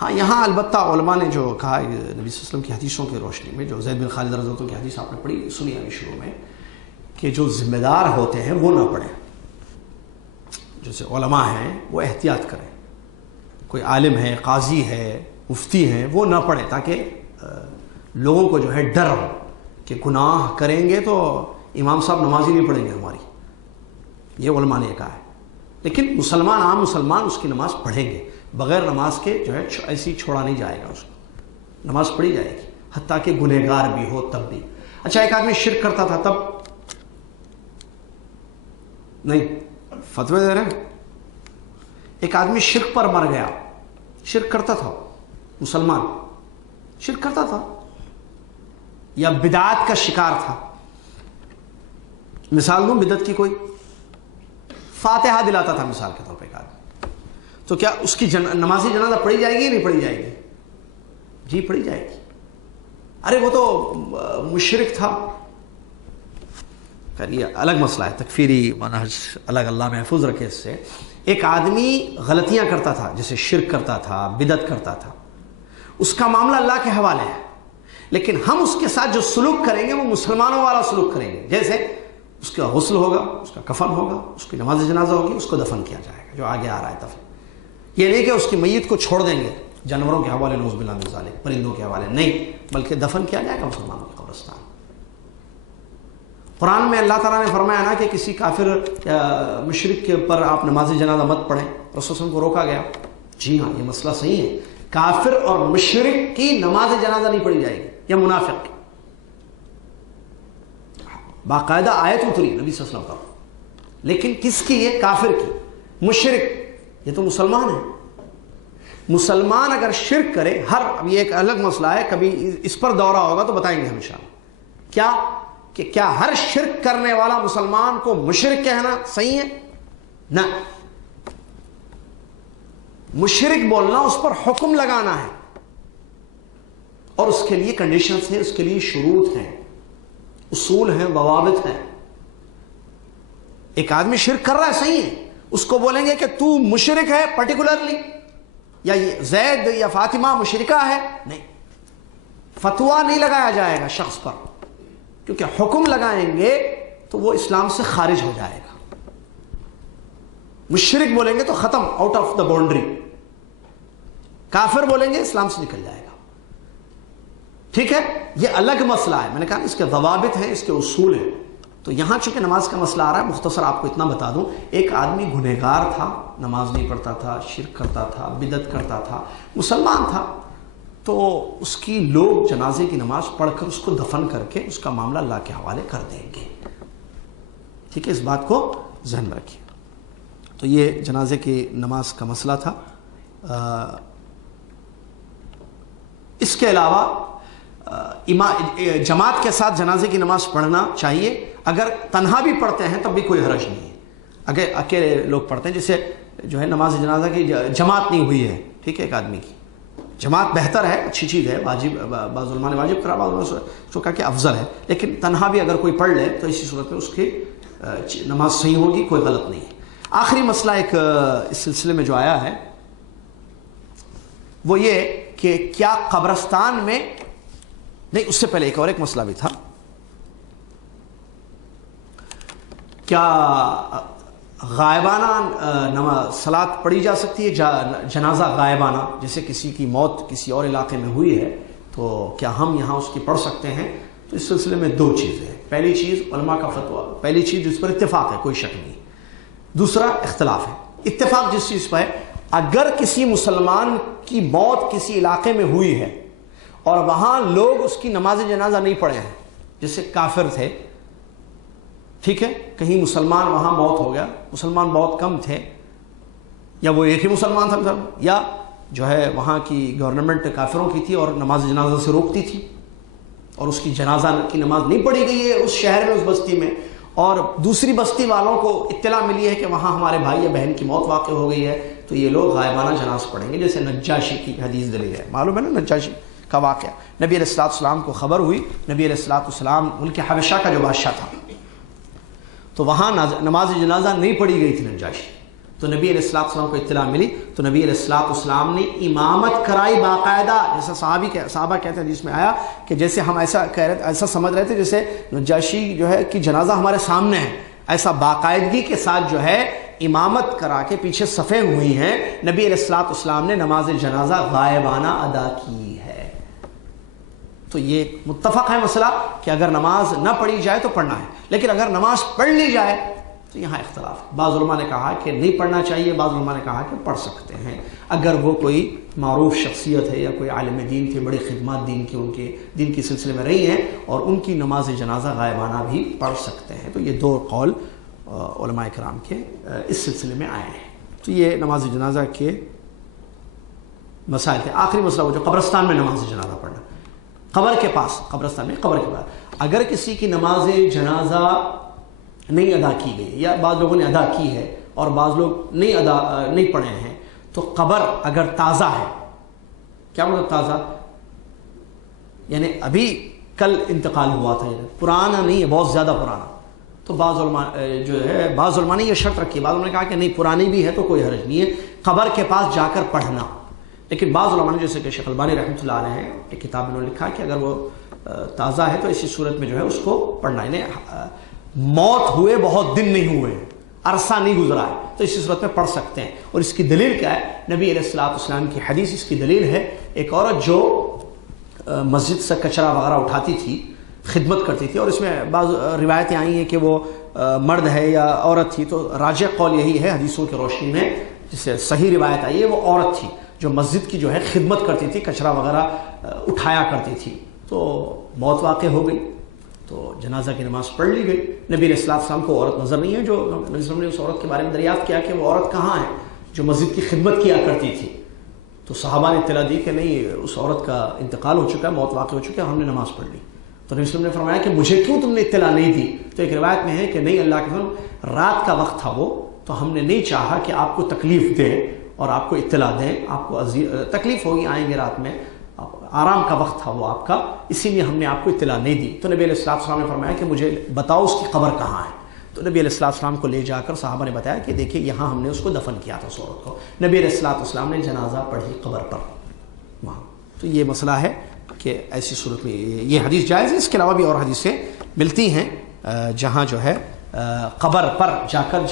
ہاں یہاں البتہ علماء نے جو کہا نبی صلی اللہ علیہ وسلم کی حدیثوں کی روشنی میں، جو زید بن خالد رضی اللہ عنہ کی حدیث آپ نے پڑھی سنی ابھی شروع میں، کہ جو ذمہ دار ہوتے ہیں وہ نہ پڑھیں. جیسے علماء ہیں وہ احتیاط کریں. کوئی عالم ہے، قاضی ہے، مفتی ہیں، وہ نہ پڑھیں تاکہ لوگوں کو جو ہے ڈر ہو کہ گناہ کریں گے تو امام صاحب نماز ہی نہیں پڑھیں گے ہماری، یہ علماء نے کہا ہے۔ لیکن مسلمان، عام مسلمان اس کی نماز پڑھیں گے، بغیر نماز کے جو ہے ایسی چھوڑا نہیں جائے گا، اس کو نماز پڑھی جائے گی، حتیٰ کہ گنہگار بھی ہو تب بھی۔ اچھا، ایک آدمی شرک کرتا تھا تب نہیں فتوے دے رہے ہیں، ایک آدمی شرک پر مر گیا، شرک کرتا تھا، مسلمان شرک کرتا تھا یا بدعات کا شکار تھا، مثال دوں بدعت کی، کوئی فاتحہ دلاتا تھا مثال کے طور پہ ایک آدمی، تو کیا اس کی نماز جنازہ پڑھی جائے گی یا نہیں پڑھی جائے گی؟ جی پڑھی جائے گی۔ ارے وہ تو مشرک تھا، یہ الگ مسئلہ ہے، تکفیری منہج الگ، اللہ محفوظ رکھے اس سے۔ ایک آدمی غلطیاں کرتا تھا، جیسے شرک کرتا تھا، بدعت کرتا تھا، اس کا معاملہ اللہ کے حوالے ہے، لیکن ہم اس کے ساتھ جو سلوک کریں گے وہ مسلمانوں والا سلوک کریں گے، جیسے اس کا غسل ہوگا، اس کا کفن ہوگا، اس کی نماز جنازہ ہوگی، اس کو دفن کیا جائے گا، جو آگے آ رہا ہے دفن۔ یہ نہیں کہ اس کی میت کو چھوڑ دیں گے جانوروں کے حوالے، نعوذ باللہ من ذالک، پرندوں کے حوالے، نہیں، بلکہ دفن کیا جائے گا مسلمانوں کے قبرستان۔ قرآن میں اللہ تعالیٰ نے فرمایا نا کہ کسی کافر مشرک کے پر آپ نماز جنازہ مت پڑھیں، رسول صلی اللہ علیہ وسلم کو روکا گیا۔ جی ہاں، یہ مسئلہ صحیح ہے، کافر اور مشرک کی نماز جنازہ نہیں پڑھی جائے گی، یا منافق کی، باقاعدہ آیت اتری نبی صلی اللہ علیہ وسلم پر، لیکن کس کی؟ یہ کافر کی۔ مشرک یہ تو مسلمان ہے، مسلمان اگر شرک کرے، اب یہ ایک الگ مسئلہ ہے، کبھی اس پر دورہ ہوگا تو بتائیں گے ہم انشاءاللہ، کیا ہر شرک کرنے والا مسلمان کو مشرک کہنا صحیح ہے؟ نہ، مشرک بولنا اس پر حکم لگانا ہے، اور اس کے لیے کنڈیشنز ہیں، اس کے لیے شروط ہیں، اصول ہیں، ضوابط ہیں۔ ایک آدمی شرک کر رہا ہے، صحیح ہے، اس کو بولیں گے کہ تو مشرک ہے پرٹیکولرلی، یا یہ زید یا فاطمہ مشرکہ ہے، نہیں، فتویٰ نہیں لگایا جائے گا شخص پر، کیونکہ حکم لگائیں گے تو وہ اسلام سے خارج ہو جائے گا۔ مشرک بولیں گے تو ختم، آؤٹ آف دا باؤنڈری، کافر بولیں گے اسلام سے نکل جائے گا۔ ٹھیک ہے، یہ الگ مسئلہ ہے، میں نے کہا اس کے ضوابط ہیں، اس کے اصول ہیں۔ تو یہاں چونکہ نماز کا مسئلہ آ رہا ہے، مختصر آپ کو اتنا بتا دوں، ایک آدمی گنہگار تھا، نماز نہیں پڑھتا تھا، شرک کرتا تھا، بدعت کرتا تھا، مسلمان تھا، تو اس کی لوگ جنازے کی نماز پڑھ کر اس کو دفن کر کے اس کا معاملہ اللہ کے حوالے کر دیں گے۔ ٹھیک ہے، اس بات کو ذہن میں رکھیے۔ تو یہ جنازے کی نماز کا مسئلہ تھا۔ اس کے علاوہ جماعت کے ساتھ جنازے کی نماز پڑھنا چاہیے، اگر تنہا بھی پڑھتے ہیں تب بھی کوئی حرج نہیں ہے، اگر اکیلے لوگ پڑھتے ہیں، جسے جو ہے نماز جنازہ کی جماعت نہیں ہوئی ہے، ٹھیک ہے، ایک آدمی کی جماعت بہتر ہے، اچھی چیز ہے، واجب، بعض علماء نے واجب کرا، بعض علماء نے کہا کہ افضل ہے، لیکن تنہا بھی اگر کوئی پڑھ لے تو اسی صورت میں اس کی نماز صحیح ہوگی، کوئی غلط نہیں ہے۔ آخری مسئلہ ایک اس سلسلے میں جو آیا ہے وہ یہ کہ کیا قبرستان میں، نہیں اس سے پہلے ایک اور ایک مسئلہ بھی تھا، کیا غائبانہ صلاۃ پڑھی جا سکتی ہے، جنازہ غائبانہ، جیسے کسی کی موت کسی اور علاقے میں ہوئی ہے تو کیا ہم یہاں اس کی پڑھ سکتے ہیں؟ تو اس سلسلے میں دو چیزیں ہیں، پہلی چیز علماء کا فتویٰ، پہلی چیز جس پر اتفاق ہے، کوئی شک نہیں، دوسرا اختلاف ہے۔ اتفاق جس چیز پر ہے، اگر کسی مسلمان کی موت کسی علاقے میں ہوئی ہے اور وہاں لوگ اس کی نماز جنازہ نہیں پڑھے ہیں، جیسے کافر تھے، ٹھیک ہے، کہیں مسلمان وہاں موت ہو گیا، مسلمان بہت کم تھے، یا وہ ایک ہی مسلمان تھا، یا جو ہے وہاں کی گورنمنٹ کافروں کی تھی اور نماز جنازہ سے روکتی تھی، اور اس کی جنازہ کی نماز نہیں پڑھی گئی ہے اس شہر میں، اس بستی میں، اور دوسری بستی والوں کو اطلاع ملی ہے کہ وہاں ہمارے بھائی یا بہن کی موت واقع ہو گئی ہے، تو یہ لوگ غائبانہ جناز پڑھیں گے، جیسے نجاشی کی حدیث دلیل ہے، معلوم ہے نا نجاشی کا واقعہ، نبی علیہ السلام کو خبر ہوئی، نبی علیہ السلام ملک حبشہ کا جو بادشاہ تھا، تو وہاں نماز جنازہ نہیں پڑھی گئی تھی نجاشی، تو نبی علیہ السلام کو اطلاع ملی، تو نبی علیہ السلام نے امامت کرائی باقاعدہ، جیسا صحابہ کہتے ہیں جس میں آیا کہ جیسے ہم ایسا سمجھ رہے تھے جیسے نجاشی جو ہے کہ جنازہ ہمارے سامنے ہے، ایسا باقاعدگی کے ساتھ جو ہے امامت کرا کے پیچھے صفیں ہوئی ہیں، نبی علیہ الصلوۃ والسلام نے نماز جنازہ غائبانہ ادا کی ہے۔ تو یہ متفق ہے مسئلہ کہ اگر نماز نہ پڑھی جائے تو پڑھنا ہے، لیکن اگر نماز پڑھ لی جائے تو یہاں اختلاف ہے۔ بعض علماء نے کہا کہ نہیں پڑھنا چاہیے، بعض علماء نے کہا کہ پڑھ سکتے ہیں اگر وہ کوئی معروف شخصیت ہے یا کوئی عالم دین تھے، بڑی خدمات دین کی ان کے دین کے سلسلے میں رہی ہیں، اور ان کی نماز جنازہ غائبانہ بھی پڑھ سکتے ہیں۔ تو یہ دو قول علماء کرام کے اس سلسلے میں آئے ہیں۔ تو یہ نماز جنازہ کے مسائل تھے۔ آخری مسئلہ وہ جو قبرستان میں نماز جنازہ پڑھنا، قبر کے پاس، قبرستان میں قبر کے پاس اگر کسی کی نماز جنازہ نہیں ادا کی گئی، یا بعض لوگوں نے ادا کی ہے اور بعض لوگ نہیں پڑھے ہیں، تو قبر اگر تازہ ہے، کیا مطلب تازہ؟ یعنی ابھی کل انتقال ہوا تھا، پرانا نہیں ہے، بہت زیادہ پرانا، تو بعض علماء نے یہ شرط رکھی، بعض علماء نے کہا کہ نہیں پرانی بھی ہے تو کوئی حرج نہیں ہے قبر کے پاس جا کر پڑھنا، لیکن بعض علماء نے جیسے کہ شیخ البانی رحمۃ اللہ علیہ ہیں ایک کتاب میں لکھا کہ اگر وہ تازہ ہے تو اسی صورت میں جو ہے اس کو پڑھنا ہے، موت ہوئے بہت دن نہیں ہوئے، عرصہ نہیں گزرا ہے، تو اسی صورت میں پڑھ سکتے ہیں۔ اور اس کی دلیل کیا ہے؟ نبی علیہ الصلوۃ والسلام کی حدیث اس کی دلیل ہے۔ ایک عورت جو مسجد سے کچرا وغیرہ اٹھاتی تھی، خدمت کرتی تھی، اور اس میں بعض روایتیں آئی ہیں کہ وہ مرد ہے یا عورت تھی، تو راجح قول یہی ہے حدیثوں کی روشنی میں، جس سے صحیح روایت آئی ہے، وہ عورت تھی جو مسجد کی جو ہے خدمت کرتی تھی، کچرا وغیرہ اٹھایا کرتی تھی، تو موت واقع ہو گئی، تو جنازہ کی نماز پڑھ لی گئی۔ نبی علیہ الصلوۃ والسلام کو عورت نظر نہیں ہے، جو نبی صلی اللہ علیہ وسلم نے اس عورت کے بارے میں دریافت کیا کہ وہ عورت کہاں ہے جو مسجد کی خدمت کیا کرتی تھی، تو صحابہ نے اطلاع دی کہ نہیں، اس عورت کا انتقال ہو چکا ہے، موت واقع ہو چکا ہے، ہم نے نماز پڑھ لی۔ تو نبی صلی اللہ علیہ وسلم نے فرمایا کہ مجھے کیوں تم نے اطلاع نہیں دی؟ تو ایک روایت میں ہے کہ نہیں، اللہ کے رسول، رات کا وقت تھا وہ، تو ہم نے نہیں چاہا کہ آپ کو تکلیف دیں اور آپ کو اطلاع دیں، آپ کو تکلیف ہوگی، آئیں گے رات میں، آرام کا وقت تھا وہ آپ کا، اسی لیے ہم نے آپ کو اطلاع نہیں دی۔ تو نبی علیہ الصلوۃ والسلام نے فرمایا کہ مجھے بتاؤ اس کی قبر کہاں ہے۔ تو نبی علیہ الصلوۃ والسلام کو لے جا کر صحابہ نے بتایا کہ دیکھیں یہاں ہم نے اس کو دفن کیا تھا، اس عورت کو۔ نبی علیہ الصلوۃ والسلام نے جنازہ پڑھی قبر پر وہاں۔ تو یہ مسئلہ ہے کہ ایسی صورت میں یہ حدیث جائز ہے۔ اس کے علاوہ بھی اور حدیثیں ملتی ہیں جہاں جو ہے قبر پر جا کر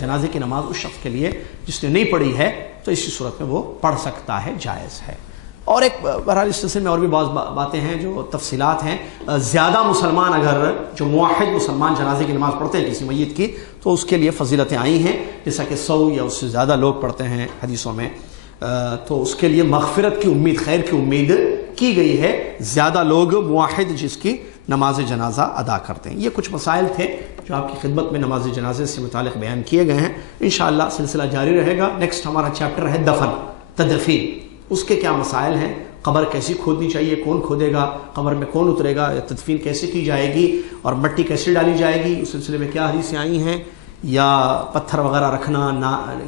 جنازے کی نماز اس شخص کے لیے جس نے نہیں پڑھی ہے تو اسی صورت میں وہ پڑھ سکتا ہے، جائز ہے۔ اور ایک بہرحال اس سلسلے میں اور بھی بعض باتیں ہیں جو تفصیلات ہیں۔ زیادہ مسلمان اگر جو موحد مسلمان جنازے کی نماز پڑھتے ہیں کسی میت کی، تو اس کے لیے فضیلتیں آئی ہیں، جیسا کہ 100 یا اس سے زیادہ لوگ پڑھتے ہیں حدیثوں میں، تو اس کے لیے مغفرت کی امید، خیر کی امید کی گئی ہے، زیادہ لوگ موحد جس کی نماز جنازہ ادا کرتے ہیں۔ یہ کچھ مسائل تھے جو آپ کی خدمت میں نماز جنازے سے متعلق بیان کیے گئے ہیں۔ انشاءاللہ سلسلہ جاری رہے گا۔ نیکسٹ ہمارا چیپٹر ہے دفن، تدفین، اس کے کیا مسائل ہیں، قبر کیسی کھودنی چاہیے، کون کھودے گا، قبر میں کون اترے گا، تدفین کیسے کی جائے گی، اور مٹی کیسے ڈالی جائے گی، اس سلسلے میں کیا حدیثیں آئی ہیں، یا پتھر وغیرہ رکھنا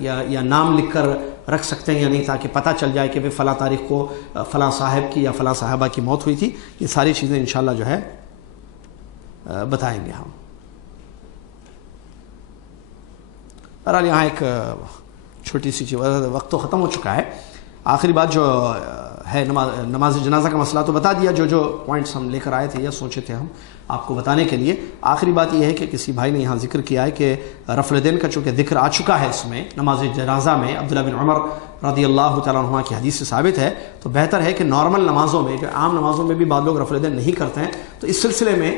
یا نام لکھ کر رکھ سکتے ہیں یا نہیں، تاکہ پتہ چل جائے کہ فلاں تاریخ کو فلاں صاحب کی یا فلاں صاحبہ کی موت ہوئی تھی۔ یہ ساری چیزیں انشاءاللہ جو ہے بتائیں گے ہم۔ بہرحال یہاں ایک چھوٹی سی چیز، وقت تو ختم ہو چکا ہے، آخری بات جو ہے نماز جنازہ کا مسئلہ تو بتا دیا، جو پوائنٹس ہم لے کر آئے تھے یا سوچے تھے ہم آپ کو بتانے کے لیے۔ آخری بات یہ ہے کہ کسی بھائی نے یہاں ذکر کیا ہے کہ رفع الیدین کا چونکہ ذکر آ چکا ہے اس میں نماز جنازہ میں، عبداللہ بن عمر رضی اللہ تعالیٰ عنہ کی حدیث سے ثابت ہے، تو بہتر ہے کہ نارمل نمازوں میں، جو عام نمازوں میں بھی بعض لوگ رفع الیدین نہیں کرتے ہیں، تو اس سلسلے میں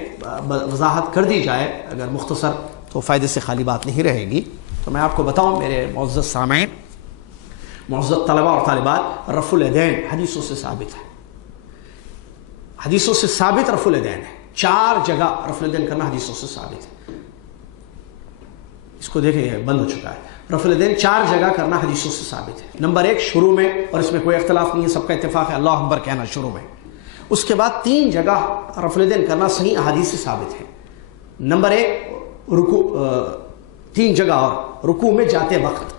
وضاحت کر دی جائے اگر مختصر، تو فائدے سے خالی بات نہیں رہے گی۔ تو میں آپ کو بتاؤں میرے معزز سامعین، معزز طلبہ اور طالبات، رفع الیدین حدیثوں سے ثابت ہے، حدیثوں سے ثابت رفع الیدین ہے، 4 جگہ رفع الیدین کرنا حدیثوں سے ثابت ہے۔ اس کو دیکھیں یہ بند ہو چکا ہے، رفع الیدین 4 جگہ کرنا حدیثوں سے ثابت ہے۔ نمبر 1 شروع میں، اور اس میں کوئی اختلاف نہیں ہے، سب کا اتفاق ہے، اللہ اکبر کہنا شروع میں۔ اس کے بعد 3 جگہ رفع الیدین کرنا صحیح احادیث سے ثابت ہے۔ نمبر 1 رکوع، 3 جگہ اور رکوع میں جاتے وقت،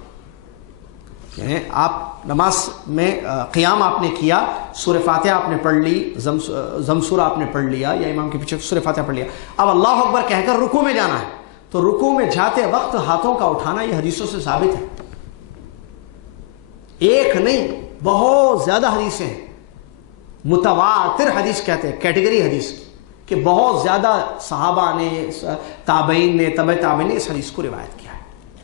یعنی آپ نماز میں قیام آپ نے کیا، سورہ فاتحہ آپ نے پڑھ لی، زم سورہ آپ نے پڑھ لیا یا امام کے پیچھے سورہ فاتحہ پڑھ لیا، اب اللہ اکبر کہہ کر رکوع میں جانا ہے، تو رکوع میں جاتے وقت ہاتھوں کا اٹھانا یہ حدیثوں سے ثابت ہے۔ ایک نہیں، بہت زیادہ حدیثیں ہیں، متواتر حدیث کہتے ہیں، کیٹیگری حدیث کی، کہ بہت زیادہ صحابہ نے، تابعین نے، تبع تابعین نے اس حدیث کو روایت کیا ہے۔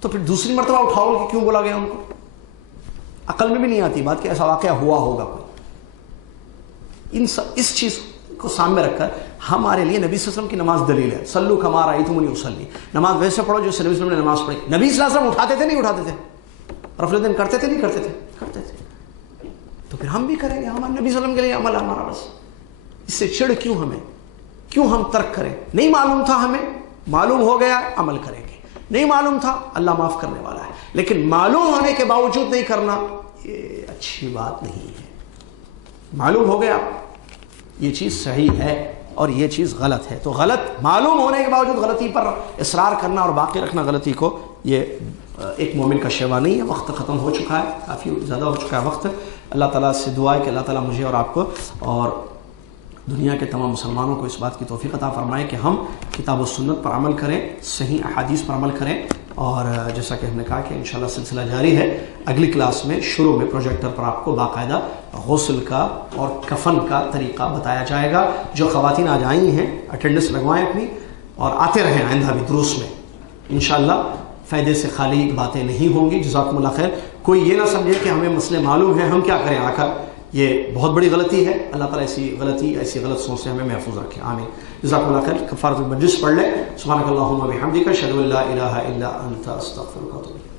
تو پھر دوسری مرتبہ اٹھاؤ کہ کیوں بولا گیا ان کو؟ عقل میں بھی نہیں آتی بات کہ ایسا واقعہ ہوا ہوگا کوئی. اس چیز کو سامنے رکھ کر ہمارے لیے نبی صلی اللہ علیہ وسلم کی نماز دلیل ہے. صلو کما رأیتمونی اصلی، نماز ویسے پڑھو جو نبی صلی اللہ علیہ وسلم نے نماز پڑھی. نبی صلی اللہ علیہ وسلم اٹھاتے تھے نہیں اٹھاتے تھے؟ رفع الیدین کرتے تھے نہیں کرتے تھے؟ کرتے تھے. تو پھر ہم بھی کریں گے. ہمارے نبی صلی اللہ علیہ وسلم کے لیے عمل ہے ہمارا. بس اس سے چڑ کیوں ہمیں؟ کیوں ہم ترک کریں؟ نہیں معلوم تھا ہمیں، معلوم ہو گیا عمل کریں گے. نہیں معلوم تھا اللہ معاف کرنے والا ہے، لیکن معلوم ہونے کے باوجود نہیں کرنا یہ اچھی بات نہیں ہے. معلوم ہو گیا یہ چیز صحیح ہے اور یہ چیز غلط ہے، تو غلط معلوم ہونے کے باوجود غلطی پر اصرار کرنا اور باقی رکھنا غلطی کو، یہ ایک مومن کا شیوا نہیں ہے. وقت ختم ہو چکا ہے، کافی زیادہ ہو چکا ہے وقت. اللہ تعالیٰ سے دعا ہے کہ اللہ تعالیٰ مجھے اور آپ کو اور دنیا کے تمام مسلمانوں کو اس بات کی توفیق عطا فرمائے کہ ہم کتاب و سنت پر عمل کریں، صحیح احادیث پر عمل کریں. اور جیسا کہ ہم نے کہا کہ انشاءاللہ سلسلہ جاری ہے. اگلی کلاس میں شروع میں پروجیکٹر پر آپ کو باقاعدہ غسل کا اور کفن کا طریقہ بتایا جائے گا. جو خواتین آج آئی ہیں اٹینڈنس لگوائیں اپنی اور آتے رہیں آئندہ بھی دروس میں. انشاءاللہ فائدے سے خالی باتیں نہیں ہوں گی. جزاکم اللہ خیر. کوئی یہ نہ سمجھے کہ ہمیں مسئلے معلوم ہیں ہم کیا کریں آ کر، یہ بہت بڑی غلطی ہے. اللہ تعالیٰ ایسی غلط سوچ سے ہمیں محفوظ رکھے. آمین. جزاکم اللہ خیر. کفارۃ المجلس پڑھ لیں. سبحانک اللہم و بحمدک اشہد ان لا الہ الا انت استغفرک و اتوب الیک.